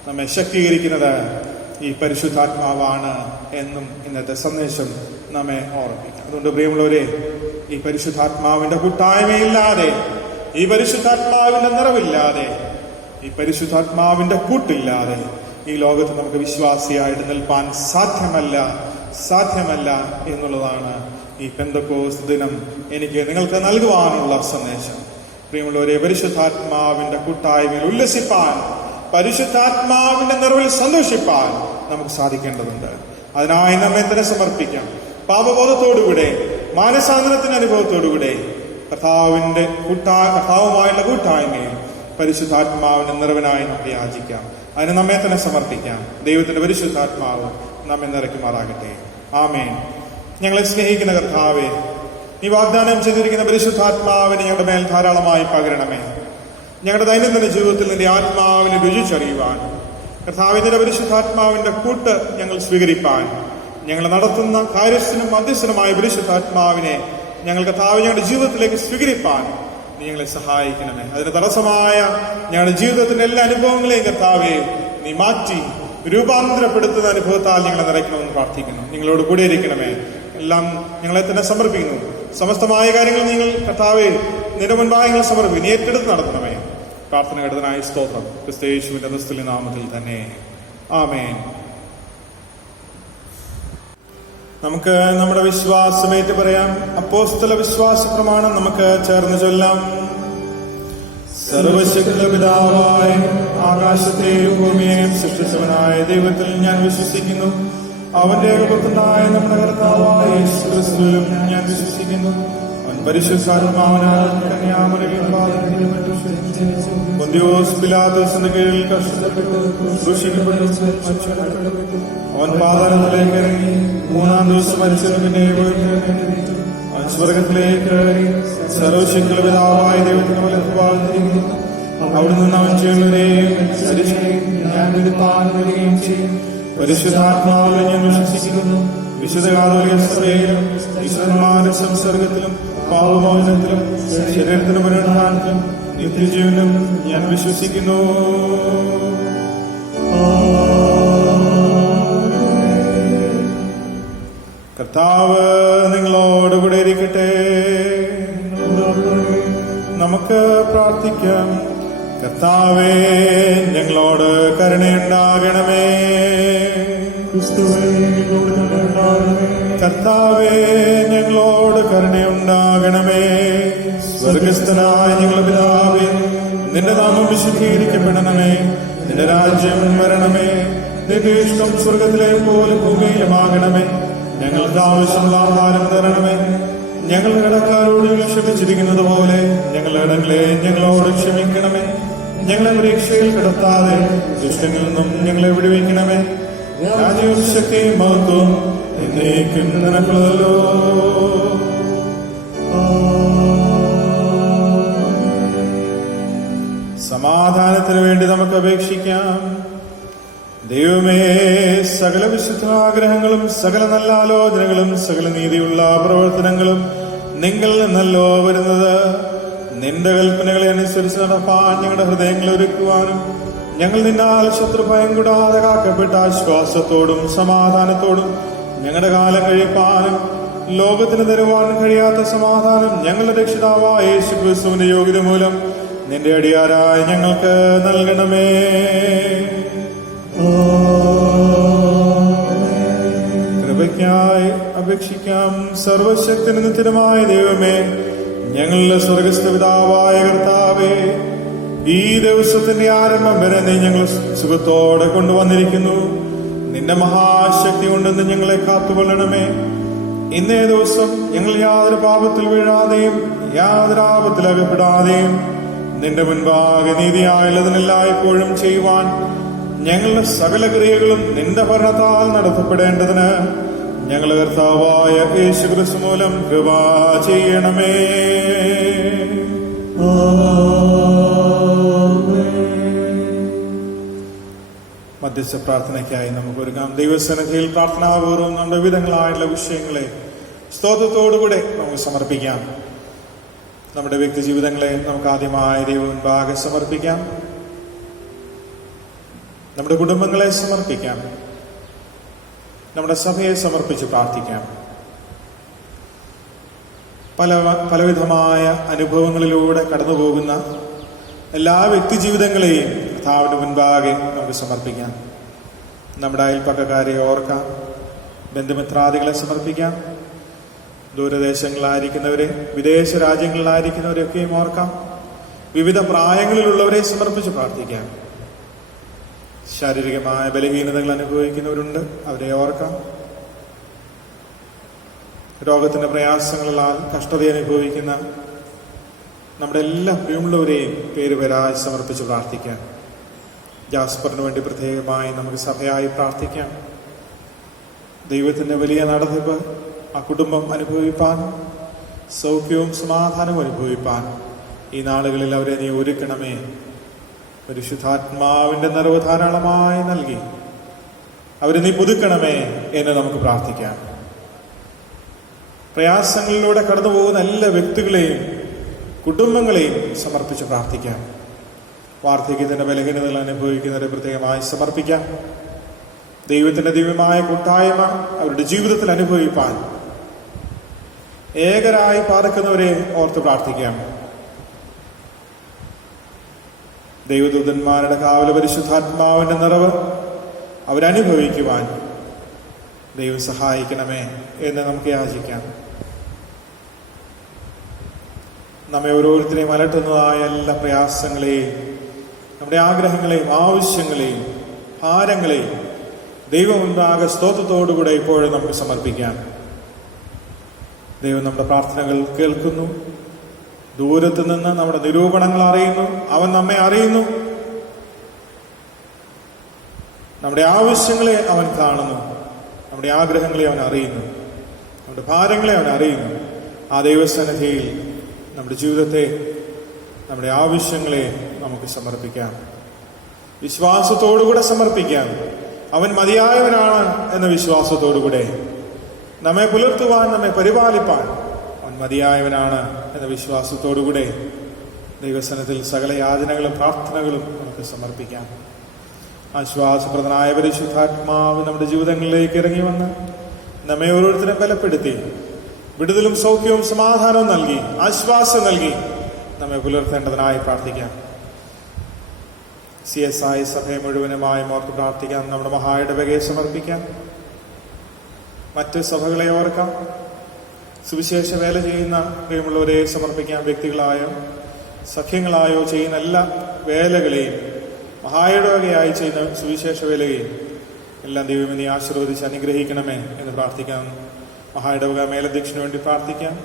നമ്മെ ശക്തീകരിക്കുന്നത് ഈ പരിശുദ്ധാത്മാവാണ് എന്നും ഇന്നത്തെ സന്ദേശം നമ്മെ ഓർപ്പിക്കും. അതുകൊണ്ട് പ്രിയമുള്ളവരെ, ഈ പരിശുദ്ധാത്മാവിന്റെ കൂട്ടായ്മയില്ലാതെ, ഈ പരിശുദ്ധാത്മാവിന്റെ നിറവില്ലാതെ, ഈ പരിശുദ്ധാത്മാവിന്റെ കൂട്ടില്ലാതെ ഈ ലോകത്ത് നമുക്ക് വിശ്വാസിയായിട്ട് നിൽപ്പാൻ സാധ്യമല്ല എന്നുള്ളതാണ് ഈ പെന്തക്കോസ്ത് ദിനം എനിക്ക് നിങ്ങൾക്ക് നൽകുവാനുള്ള സന്ദേശം. പ്രിയമുള്ളവരെ, പരിശുദ്ധാത്മാവിന്റെ കൂട്ടായ്മയിൽ ഉല്ലസിപ്പാൻ, പരിശുദ്ധാത്മാവിന്റെ നിറവിൽ സന്തോഷിപ്പാൻ നമുക്ക് സാധിക്കേണ്ടതുണ്ട്. അതിനായി നമ്മെ തന്നെ സമർപ്പിക്കാം. പാപബോധത്തോടുകൂടെ, മാനസാന്തരത്തിന്റെ അനുഭവത്തോടുകൂടെ കർത്താവുമായുള്ള കൂട്ടായ്മയിൽ പരിശുദ്ധാത്മാവിന്റെ നിറവിനായി നമുക്ക് യാചിക്കാം. അതിന് നമ്മെ തന്നെ സമർപ്പിക്കാം. ദൈവത്തിന്റെ പരിശുദ്ധാത്മാവ് നമ്മെ നിറയ്ക്കുമാറാകട്ടെ. ആമേൻ. ഞങ്ങളെ സ്നേഹിക്കുന്ന കർത്താവേ, നീ വാഗ്ദാനം ചെയ്തിരിക്കുന്ന പരിശുദ്ധാത്മാവിനെ ഞങ്ങളുടെ മേൽ ധാരാളമായി പകരണമേ. ഞങ്ങളുടെ ദൈനംദിന ജീവിതത്തിൽ നിന്റെ ആത്മാവിനെ രുചിച്ചറിയുവാൻ, കർത്താവിന്റെ പരിശുദ്ധാത്മാവിന്റെ കൂട്ട് ഞങ്ങൾ സ്വീകരിപ്പാൻ, ഞങ്ങൾ നടത്തുന്ന കാര്യസ്ഥനും മധ്യസ്ഥനുമായ പരിശുദ്ധാത്മാവിനെ ഞങ്ങൾ കർത്താവ് ഞങ്ങളുടെ ജീവിതത്തിലേക്ക് സ്വീകരിപ്പാൻ നീ ഞങ്ങളെ സഹായിക്കണമേ. അതിന് തടസ്സമായ ഞങ്ങളുടെ ജീവിതത്തിന്റെ എല്ലാ അനുഭവങ്ങളെയും കർത്താവെ നീ മാറ്റി രൂപാന്തരപ്പെടുത്തുന്ന അനുഭവത്താൽ ഞങ്ങളെ നിറയ്ക്കണമെന്ന് പ്രാർത്ഥിക്കുന്നു. നിങ്ങളോട് കൂടെ ഇരിക്കണമേ. എല്ലാം ഞങ്ങളെ തന്നെ സമർപ്പിക്കുന്നു. സമസ്തമായ കാര്യങ്ങൾ നിങ്ങൾ കർത്താവെ നിന്റെ മുൻപായി നിങ്ങൾ സമർപ്പിക്കും. നീ ഏറ്റെടുത്ത് നടത്തണമേ. പ്രാർത്ഥന കേട്ടതിനായി സ്തോത്രം. ക്രിസ്തുയേശുവിന്റെ നിസ്തുല്യ നാമത്തിൽ തന്നെ. ആമേൻ. നമുക്ക് നമ്മുടെ വിശ്വാസമേറ്റ് പറയാം. അപ്പോസ്തല വിശ്വാസ പ്രമാണം നമുക്ക് ചേർന്ന് ചൊല്ലാം. സർവശക്ത പിതാവായ ആകാശത്തെയും ഭൂമിയെയും സൃഷ്ടിച്ചവനായ ദൈവത്തിൽ ഞാൻ വിശ്വസിക്കുന്നു. അവന്റെ ഏകപുത്രനായ നമ്മുടെ കർത്താവായ യേശു ക്രിസ്തുവിലും ഞാൻ വിശ്വസിക്കുന്നു. അവൻ പരിശുദ്ധാത്മാവിനാൽ പൊന്തിയോസ് പിലാത്തോസിന്റെ കീഴിൽ കഷ്ടപ്പെട്ടു, ക്രൂശിക്കപ്പെട്ടു, അവൻ പാതാളത്തിലേക്ക് ഇറങ്ങി, മൂന്നാം ദിവസം മരിച്ചതിന് പിന്നെ ഉയർത്തെഴുന്നേറ്റു. അവൻ സ്വർഗത്തിലേക്ക് കയറി സർവശക്ത പിതാവായ ദൈവത്തിന് വലത്തുഭാഗത്തിരിക്കുന്നു. അവിടെ നിന്ന് അവൻ ചെയ്യുന്നവരെയും ഞാൻ വിടുപ്പാൻ വരികയും ചെയ്യും. പരിശുദ്ധാത്മാവിനെ ഞാൻ വിശ്വസിക്കുന്നു. വിശുദ്ധ കാതോലിക സഭയിലും വിശുദ്ധന്മാരുടെ സംസർഗത്തിലും പാപമോചനത്തിലും ശരീരത്തിനും പുനരുത്ഥാനത്തിലും നിത്യജീവനും ഞാൻ വിശ്വസിക്കുന്നു. കർത്താവ് നിങ്ങളോടുകൂടെ ഇരിക്കട്ടെ. നമുക്ക് പ്രാർത്ഥിക്കാം. കർത്താവേ, ഞങ്ങളോട് കരുണയുണ്ടാകണമേ. കർത്താവേ, ഞങ്ങളോട് കരുണയുണ്ടാകണമേ. സ്വർഗസ്ഥനായ ഞങ്ങളുടെ പിതാവേ, നിന്റെ നാമം വിശുദ്ധീകരിക്കപ്പെടണമേ. നിന്റെ രാജ്യം വരണമേ. നിന്റെ ഇഷ്ടം സ്വർഗത്തിലെ പോലെ ഭൂമിയിലുമാകണമേ. ഞങ്ങൾക്ക് ആവശ്യമുള്ള ആഹാരം തരണമേ. ഞങ്ങളുടെ കടക്കാരോട് ക്ഷമിച്ചിരിക്കുന്നത് പോലെ ഞങ്ങളുടെ ഇടങ്ങളെ ഞങ്ങളോട് ക്ഷമിക്കണമേ. ഞങ്ങളെ പരീക്ഷയിൽ കിടത്താതെ ദുഷ്ടങ്ങളിൽ നിന്നും ഞങ്ങളെ വിടുവിക്കണമേ. രാജ്യവും ശക്തിയും മഹത്വവും എന്നേക്കും നിനക്കുള്ളതല്ലോ. സമാധാനത്തിന് വേണ്ടി നമുക്ക് അപേക്ഷിക്കാം. ദൈവമേ, സകല വിശുദ്ധാഗ്രഹങ്ങളും സകല നല്ല ആലോചനകളും സകല നീതിയുള്ള പ്രവർത്തനങ്ങളും നിങ്ങൾ നിന്നല്ലോ വരുന്നത്. നിന്റെ കൽപ്പനകളെ അനുസരിച്ച് നടപ്പാൻ ഞങ്ങളുടെ ഹൃദയങ്ങളെ ഒരുക്കുവാനും ഞങ്ങൾ നിന്നാൽ ശത്രുഭയം കൂടാതെ കാക്കപ്പെട്ട ആശ്വാസത്തോടും സമാധാനത്തോടും ഞങ്ങളുടെ കാലം കഴിപ്പാനും ലോകത്തിന് തരുവാൻ കഴിയാത്ത സമാധാനം ഞങ്ങളുടെ രക്ഷിതാവായ യേശുക്രിസ്തുവിന്റെ യോഗ്യത മൂലം നിന്റെ അടിയാരായ ഞങ്ങൾക്ക് നൽകണമേ. കൃപയ്ക്കായി അപേക്ഷിക്കാം. സർവശക്തനും നിത്യനുമായ ദൈവമേ, ഞങ്ങളുടെ സ്വർഗസ്ഥ പിതാവായ കർത്താവേ, ഈ ദിവസത്തിന്റെ ആരംഭം വരെ നീ ഞങ്ങൾ സുഖത്തോടെ കൊണ്ടുവന്നിരിക്കുന്നു. നിന്റെ മഹാശക്തി കൊണ്ടെന്ന് ഞങ്ങളെ കാത്തുകൊള്ളണമേ. ഇന്നേ ദിവസം ഞങ്ങൾ യാതൊരു പാപത്തിൽ വീഴാതെയും യാതൊരു ആപത്തിൽ അകപ്പെടാതെയും നിന്റെ മുൻപാകെ നീതിയായുള്ളതിനെല്ലായ്പ്പോഴും ചെയ്യുവാൻ ഞങ്ങളുടെ സകല ക്രിയകളും നിന്റെ ഭരണത്താൽ നടത്തപ്പെടേണ്ടതിന് ഞങ്ങളുടെ കർത്താവായ യേശുക്രിസ്തു മൂലം കൃപ ചെയ്യണമേ. മധ്യസ്ഥ പ്രാർത്ഥനയ്ക്കായി നമുക്ക് ഒരുങ്ങാം. ദൈവസന്നിധിയിൽ പ്രാർത്ഥനാപൂർവ്വം നമ്മുടെ വിധങ്ങളായിട്ടുള്ള വിഷയങ്ങളെ സ്തോത്രത്തോടുകൂടെ നമുക്ക് സമർപ്പിക്കാം. നമ്മുടെ വ്യക്തി ജീവിതങ്ങളെ നമുക്ക് ആദ്യമായി ദൈവം മുൻപാകെ സമർപ്പിക്കാം. നമ്മുടെ കുടുംബങ്ങളെ സമർപ്പിക്കാം. നമ്മുടെ സഭയെ സമർപ്പിച്ച് പ്രാർത്ഥിക്കാം. പലവിധമായ അനുഭവങ്ങളിലൂടെ കടന്നുപോകുന്ന എല്ലാ വ്യക്തി ജീവിതങ്ങളെയും കർത്താവിന്റെ മുൻപാകെ നമുക്ക് സമർപ്പിക്കാം. നമ്മുടെ അയൽപ്പക്കക്കാരെ ഓർക്കാം. ബന്ധുമിത്രാദികളെ സമർപ്പിക്കാം. ദൂരദേശങ്ങളിലായിരിക്കുന്നവരെ, വിദേശ രാജ്യങ്ങളിലായിരിക്കുന്നവരെയൊക്കെയും ഓർക്കാം. വിവിധ പ്രായങ്ങളിലുള്ളവരെ സമർപ്പിച്ച് പ്രാർത്ഥിക്കാം. ശാരീരികമായ ബലഹീനതകൾ അനുഭവിക്കുന്നവരുണ്ട്, അവരെ ഓർക്കാം. രോഗത്തിന്റെ പ്രയാസങ്ങളാൽ കഷ്ടത അനുഭവിക്കുന്ന നമ്മുടെ എല്ലാ പ്രിയമുള്ളവരെയും പേരുപേരായി സമർപ്പിച്ച് പ്രാർത്ഥിക്കാം. ജാസ്പറിന് വേണ്ടി പ്രത്യേകമായി നമുക്ക് സഭയായി പ്രാർത്ഥിക്കാം. ദൈവത്തിന്റെ വലിയ നടത്തിപ്പ് ആ കുടുംബം അനുഭവിപ്പാൻ, സൗഖ്യവും സമാധാനവും അനുഭവിപ്പാൻ ഈ നാളുകളിൽ അവരെ നീ ഒരുക്കണമേ. പരിശുദ്ധാത്മാവിന്റെ നിറവ് ധാരാളമായി നൽകി അവരെ നീ പുതുക്കണമേ എന്ന് നമുക്ക് പ്രാർത്ഥിക്കാം. പ്രയാസങ്ങളിലൂടെ കടന്നുപോകുന്ന എല്ലാ വ്യക്തികളെയും കുടുംബങ്ങളെയും സമർപ്പിച്ച് പ്രാർത്ഥിക്കാം. വാർദ്ധക്യത്തിന്റെ ബലഹീനതകൾ അനുഭവിക്കുന്നവരെ പ്രത്യേകമായി സമർപ്പിക്കാം. ദൈവത്തിന്റെ ദിവ്യമായ കൂട്ടായ്മ അവരുടെ ജീവിതത്തിൽ അനുഭവിപ്പാൻ ഏകരായി പാർക്കുന്നവരെ ഓർത്ത് പ്രാർത്ഥിക്കാം. ദൈവദൂതന്മാരുടെ കാവല പരിശുദ്ധാത്മാവിന്റെ നിറവ് അവരനുഭവിക്കുവാൻ ദൈവം സഹായിക്കണമേ എന്ന് നമുക്ക് യാചിക്കാം. നമ്മെ ഓരോരുത്തരെയും അലട്ടുന്നതായ എല്ലാ പ്രയാസങ്ങളെയും, നമ്മുടെ ആഗ്രഹങ്ങളെയും ആവശ്യങ്ങളെയും ഭാരങ്ങളെയും ദൈവം മുൻപാകെ സ്തോത്രത്തോടുകൂടെ ഇപ്പോഴും നമുക്ക് സമർപ്പിക്കാം. ദൈവം നമ്മുടെ പ്രാർത്ഥനകൾ കേൾക്കുന്നു. ദൂരത്ത് നിന്ന് നമ്മുടെ നിരൂപണങ്ങൾ അറിയുന്നു. അവൻ നമ്മെ അറിയുന്നു. നമ്മുടെ ആവശ്യങ്ങളെ അവൻ കാണുന്നു. നമ്മുടെ ആഗ്രഹങ്ങളെ അവൻ അറിയുന്നു. നമ്മുടെ ഭാരങ്ങളെ അവൻ അറിയുന്നു. ആ ദൈവസന്നിധിയിൽ നമ്മുടെ ജീവിതത്തെ, നമ്മുടെ ആവശ്യങ്ങളെ നമുക്ക് സമർപ്പിക്കാം. വിശ്വാസത്തോടുകൂടെ സമർപ്പിക്കാം. അവൻ മതിയായവനാണ് എന്ന വിശ്വാസത്തോടുകൂടെ നമ്മെ പുലർത്തുവാൻ, നമ്മെ പരിപാലിപ്പാൻ അവൻ മതിയായവനാണ് എന്ന വിശ്വാസത്തോടുകൂടെ ദൈവസനത്തിൽ സകല യാതനകളും പ്രാർത്ഥനകളും നമുക്ക് സമർപ്പിക്കാം. ആശ്വാസപ്രദനായ പരിശുദ്ധാത്മാവ് നമ്മുടെ ജീവിതങ്ങളിലേക്ക് ഇറങ്ങി വന്ന് നമ്മെ ഓരോരുത്തരെ ബലപ്പെടുത്തി വിടുതലും സൗഖ്യവും സമാധാനവും നൽകി ആശ്വാസം നൽകി നമ്മെ പുലർത്തേണ്ടതിനായി പ്രാർത്ഥിക്കാം. CSI സഭയെ മുഴുവനുമായി ഓർത്ത് പ്രാർത്ഥിക്കാം. നമ്മുടെ മഹായിടവകയെ സമർപ്പിക്കാം. മറ്റ് സഭകളെ ഓർക്കാം. സുവിശേഷ വേല ചെയ്യുന്ന പ്രിയമുള്ളവരെ സമർപ്പിക്കാം. വ്യക്തികളായോ സഖ്യങ്ങളായോ ചെയ്യുന്ന എല്ലാ വേലകളെയും, മഹായിടവകയായി ചെയ്യുന്ന സുവിശേഷ വേലയെയും എല്ലാം ദൈവമേ നീ ആശീർവദിച്ച് അനുഗ്രഹിക്കണമേ എന്ന് പ്രാർത്ഥിക്കാം. മഹായിടവക മേലധ്യക്ഷന് വേണ്ടി പ്രാർത്ഥിക്കാം.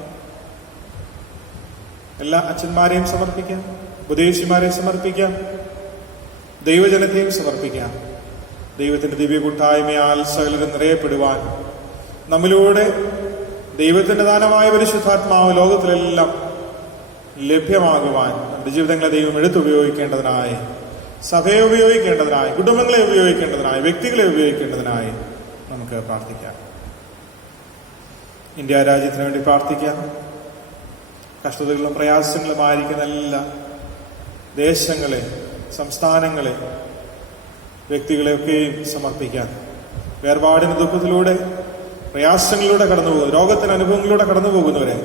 എല്ലാ അച്ഛന്മാരെയും സമർപ്പിക്കാം. ഉപദേശിമാരെ സമർപ്പിക്കാം. ദൈവജനത്തെയും സമർപ്പിക്കാം. ദൈവത്തിന്റെ ദിവ്യ കൂട്ടായ്മയാൽ സകലരും നിറയപ്പെടുവാൻ, നമ്മിലൂടെ ദൈവത്തിന്റെ ദാനമായ പരിശുദ്ധാത്മാവ് ലോകത്തിലെല്ലാം ലഭ്യമാകുവാൻ നമ്മുടെ ജീവിതങ്ങളെ ദൈവം എടുത്തുപയോഗിക്കേണ്ടതിനായി, സഭയെ ഉപയോഗിക്കേണ്ടതിനായി, കുടുംബങ്ങളെ ഉപയോഗിക്കേണ്ടതിനായി, വ്യക്തികളെ ഉപയോഗിക്കേണ്ടതിനായി നമുക്ക് പ്രാർത്ഥിക്കാം. ഇന്ത്യ രാജ്യത്തിന് വേണ്ടി പ്രാർത്ഥിക്കാം. കഷ്ടതകളും പ്രയാസങ്ങളുമായിരിക്കുന്ന എല്ലാ ദേശങ്ങളെ, സംസ്ഥാനങ്ങളെ, വ്യക്തികളെയൊക്കെയും സമർപ്പിക്കാം. വേർപാടിന് ദുഃഖത്തിലൂടെ, പ്രയാസങ്ങളിലൂടെ കടന്നുപോകുന്നു, രോഗത്തിന് അനുഭവങ്ങളിലൂടെ കടന്നു പോകുന്നവരെ,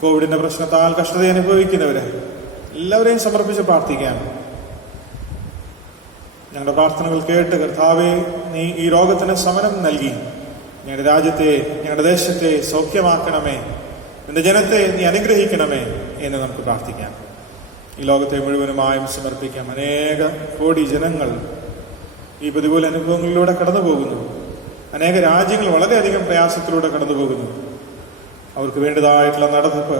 കോവിഡിന്റെ പ്രശ്നത്താൽ കഷ്ടത അനുഭവിക്കുന്നവരെ എല്ലാവരെയും സമർപ്പിച്ച് പ്രാർത്ഥിക്കാം. ഞങ്ങളുടെ പ്രാർത്ഥനകൾ കേട്ട് കർത്താവേ നീ ഈ രോഗത്തിന് ശമനം നൽകി ഞങ്ങളുടെ രാജ്യത്തെ, ഞങ്ങളുടെ ദേശത്തെ സൗഖ്യമാക്കണമേ, നിന്റെ ജനത്തെ നീ അനുഗ്രഹിക്കണമേ എന്ന് നമുക്ക് പ്രാർത്ഥിക്കാം. ഈ ലോകത്തെ മുഴുവനുമായും സമർപ്പിക്കാം. അനേക കോടി ജനങ്ങൾ ഈ പ്രതികൂല അനുഭവങ്ങളിലൂടെ കടന്നു പോകുന്നു. അനേക രാജ്യങ്ങൾ വളരെയധികം പ്രയാസത്തിലൂടെ കടന്നു പോകുന്നു. അവർക്ക് വേണ്ടതായിട്ടുള്ള നടത്തിപ്പ്,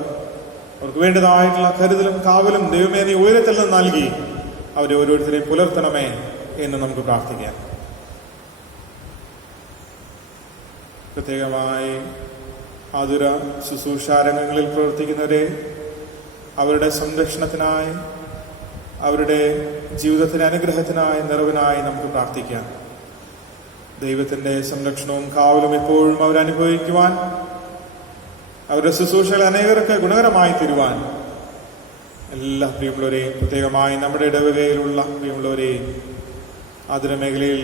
അവർക്ക് വേണ്ടതായിട്ടുള്ള കരുതലും കാവലും ദൈവമേ നീ ഉയരത്തിൽ നിന്ന് നൽകി അവരെ ഓരോരുത്തരെയും പുലർത്തണമേ എന്ന് നമുക്ക് പ്രാർത്ഥിക്കാം. പ്രത്യേകമായി ആതുര ശുശ്രൂഷാരംഗങ്ങളിൽ പ്രവർത്തിക്കുന്നവരെ അവരുടെ സംരക്ഷണത്തിനായി, അവരുടെ ജീവിതത്തിന്റെ അനുഗ്രഹത്തിനായി, നിറവിനായി നമുക്ക് പ്രാർത്ഥിക്കാം. ദൈവത്തിന്റെ സംരക്ഷണവും കാവലും എപ്പോഴും അവരനുഭവിക്കുവാൻ, അവരുടെ ശുശ്രൂഷകൾ അനേകർക്ക് ഗുണകരമായി തീരുവാൻ എല്ലാ പ്രിയമുള്ളവരെയും, പ്രത്യേകമായി നമ്മുടെ ഇടവകയിലുള്ള പ്രിയമുള്ളവരെയും, ആതുര മേഖലയിൽ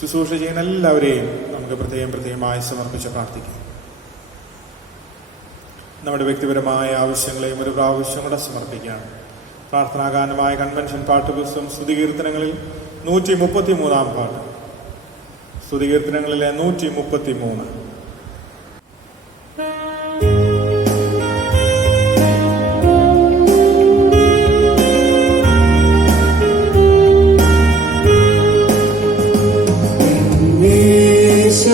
ശുശ്രൂഷ ചെയ്യുന്ന എല്ലാവരെയും നമുക്ക് പ്രത്യേകമായി സമർപ്പിച്ച് പ്രാർത്ഥിക്കാം. നമ്മുടെ വ്യക്തിപരമായ ആവശ്യങ്ങളെയും ഒരു പ്രാവശ്യം കൂടെ സമർപ്പിക്കാം. പ്രാർത്ഥനാഗാനമായ കൺവെൻഷൻ പാട്ടുപുസ്തകം സ്തുതികീർത്തനങ്ങളിൽ 133 പാട്ട്, സ്തുതികീർത്തനങ്ങളിലെ 133. This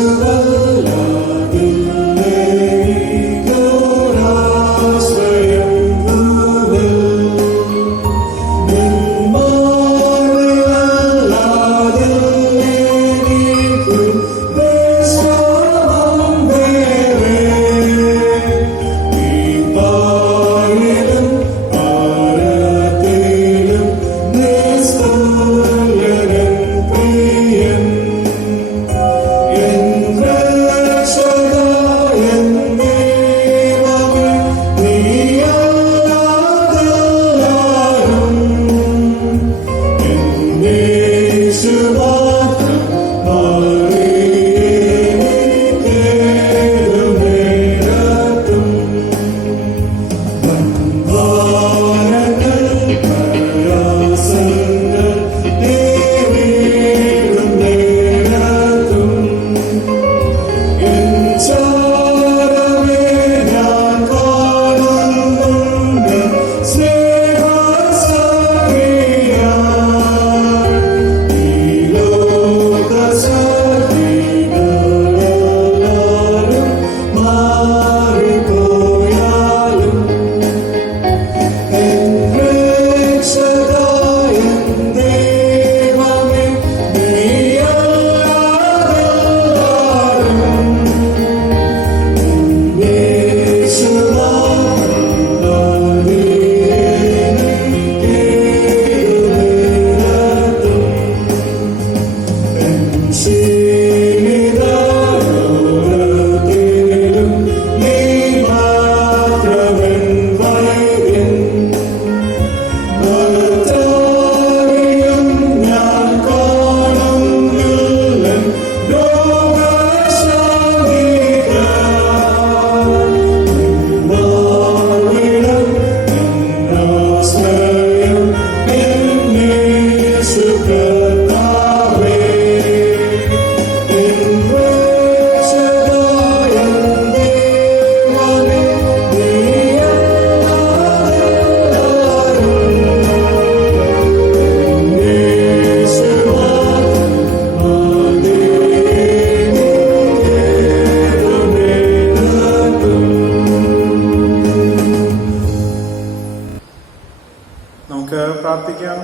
പ്രാർത്ഥിക്കാം.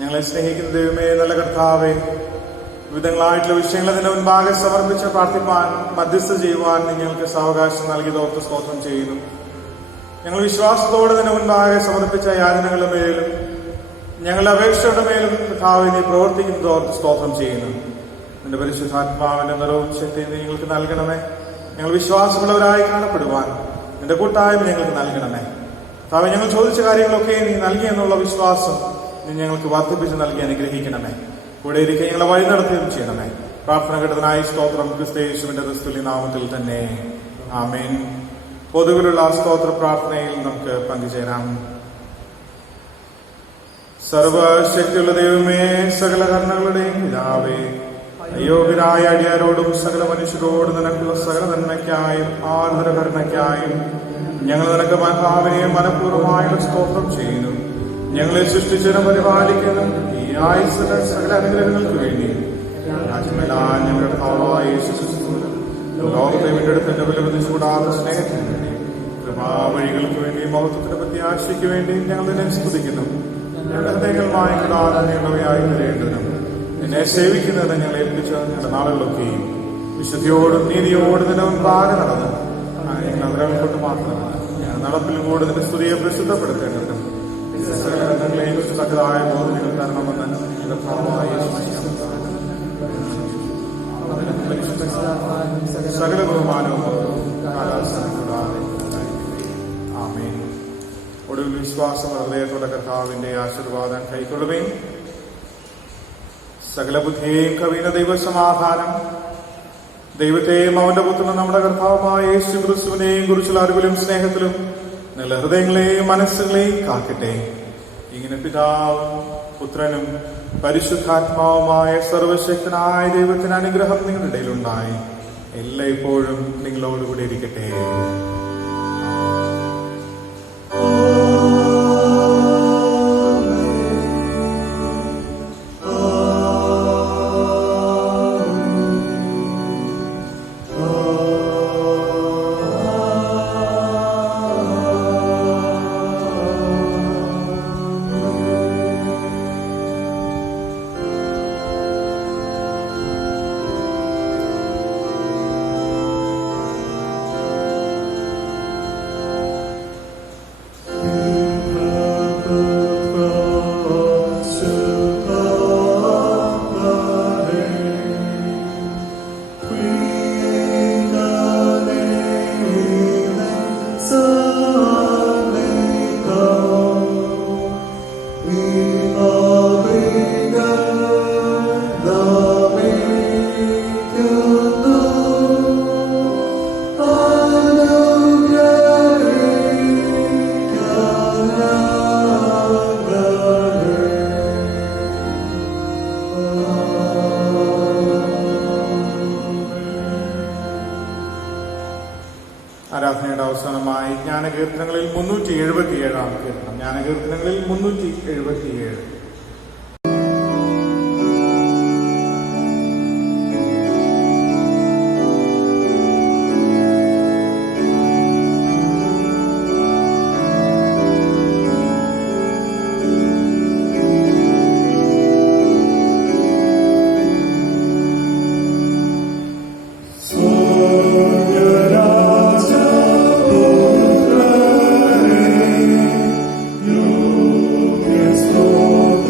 ഞങ്ങളെ സ്നേഹിക്കുന്ന ദൈവമേ, നല്ല കർത്താവേ, വിവിധങ്ങളായിട്ടുള്ള വിഷയങ്ങളെ നിന്റെ മുൻപാകെ സമർപ്പിച്ച് പ്രാർത്ഥിപ്പാൻ, മധ്യസ്ഥ ചെയ്യുവാൻ നിങ്ങൾക്ക് സാവകാശം നൽകിയത് ഓർത്ത് സ്തോത്രം ചെയ്യുന്നു. ഞങ്ങൾ വിശ്വാസത്തോടെ നിന്റെ മുൻപാകെ സമർപ്പിച്ച യാചനകളുടെ മേലും ഞങ്ങളുടെ അപേക്ഷയുടെ മേലും കർത്താവേ നീ പ്രവർത്തിക്കുന്നത് ഓർത്ത് സ്തോത്രം ചെയ്യുന്നു. നിന്റെ പരിശുദ്ധാത്മാവിന്റെ നിറവും ശക്തിയും നിങ്ങൾക്ക് നൽകണമേ. ഞങ്ങൾ വിശ്വാസമുള്ളവരായി കാണപ്പെടുവാൻ നിന്റെ കൂട്ടായ്മ ഞങ്ങൾക്ക് നൽകണമേ. കർത്താവേ, ഞങ്ങൾ ചോദിച്ച കാര്യങ്ങളൊക്കെ നീ നൽകി എന്നുള്ള വിശ്വാസം നീ ഞങ്ങൾക്ക് വർദ്ധിപ്പിച്ച് നൽകി അനുഗ്രഹിക്കണമേ. കൂടെ ഇരിക്കെ ഞങ്ങളെ വഴി നടത്തുകയും ചെയ്യണമേ. പ്രാർത്ഥന ഘട്ടത്തിനായി സ്തോത്രം ക്രിസ്തയേശുവിന്റെ ക്രിസ്തുവിന്റെ നാമത്തിൽ തന്നെ, ആമേൻ. പൊതുവിലുള്ള സ്തോത്ര പ്രാർത്ഥനയിൽ നമുക്ക് പങ്കുചേരാം. സർവശക്തിയുള്ള ദൈവമേ, സകല കർണങ്ങളുടെയും പിതാവേ, അയോഗ്യരായ അടിയാരോടും സകല മനുഷ്യരോടും നിനക്കുള്ള സകല നന്മയ്ക്കായും ആർദ്രകരുണയ്ക്കായും ഞങ്ങൾ നിനക്ക് മഹാവിനെയും മനഃപൂർവ്വമായുള്ള സ്തോത്രം ചെയ്യുന്നു. ഞങ്ങളെ സൃഷ്ടിച്ചതിനും പരിപാലിക്കുന്നു ഈ ആയുസ്സിന്റെ സകല അനുഗ്രഹങ്ങൾക്ക് വേണ്ടി ഞങ്ങളുടെ ഭാവമായ ലോകത്തെ വീണ്ടെടുത്തിന്റെ വിലപിച്ച് കൂടാത്ത സ്നേഹത്തിന് വേണ്ടി കൃപാവഴികൾക്ക് വേണ്ടി മഹത്വത്തിന്റെ പ്രത്യാശയ്ക്ക് വേണ്ടി ഞങ്ങൾ നിന്നെ സ്തുതിക്കുന്നു. ഞങ്ങളുടെ ഹൃദയങ്ങളുമായി പ്രാർത്ഥനയുള്ളവയായി വരേണ്ടതിനും നിന്നെ സേവിക്കുന്നതിന് ഞങ്ങൾ ഏൽപ്പിച്ച ഞങ്ങളുടെ നാളുകളൊക്കെയും വിശുദ്ധിയോടും നീതിയോടും നിന്റെ മുൻപാകെ നടന്ന് ഞങ്ങൾ അവരെ കൊണ്ട് മാത്രമല്ല ഞങ്ങൾ നടപ്പിലും കൂടെ നിന്റെ സ്തുതിയെ പ്രസിദ്ധപ്പെടുത്തേണ്ടതിനും സകല ബന്ധങ്ങളെയും കുറിച്ച് തക്കതായ ബോധനകൾ തരണമെന്ന് ഞങ്ങളുടെ ഭാവമായ സകല ബഹുമാനവും ആമേൻ. ഒടുവിൽ വിശ്വാസം ഹൃദയത്തോടെ കർത്താവിന്റെ ആശീർവാദം കൈക്കൊള്ളുകയും സകല ബുദ്ധിയെയും കവിയുന്ന ദൈവസമാധാനം ദൈവത്തെയും അവന്റെ പുത്രനും നമ്മുടെ കർത്താവുമായ യേശു ക്രിസ്തുവിനെയും കുറിച്ചുള്ള അറിവിലും സ്നേഹത്തിലും നിങ്ങളുടെ ഹൃദയങ്ങളെയും മനസ്സുകളെയും കാക്കട്ടെ. ഇങ്ങനെ പിതാവും പുത്രനും പരിശുദ്ധാത്മാവുമായ സർവശക്തനായ ദൈവത്തിന് അനുഗ്രഹം നിങ്ങളുടെ ഇടയിലുണ്ടായി എല്ലായ്പ്പോഴും നിങ്ങളോടുകൂടി ഇരിക്കട്ടെ. ആരാധനയുടെ അവസാനമായി ജ്ഞാനകീർത്തനങ്ങളിൽ 377 കീർത്തനം. ജ്ഞാനകീർത്തനങ്ങളിൽ 377. Yes, Lord.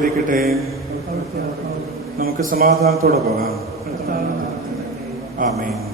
ഇരിക്കട്ടെ. നമുക്ക് സമാധാനത്തോടെ പോകാം. ആമേൻ.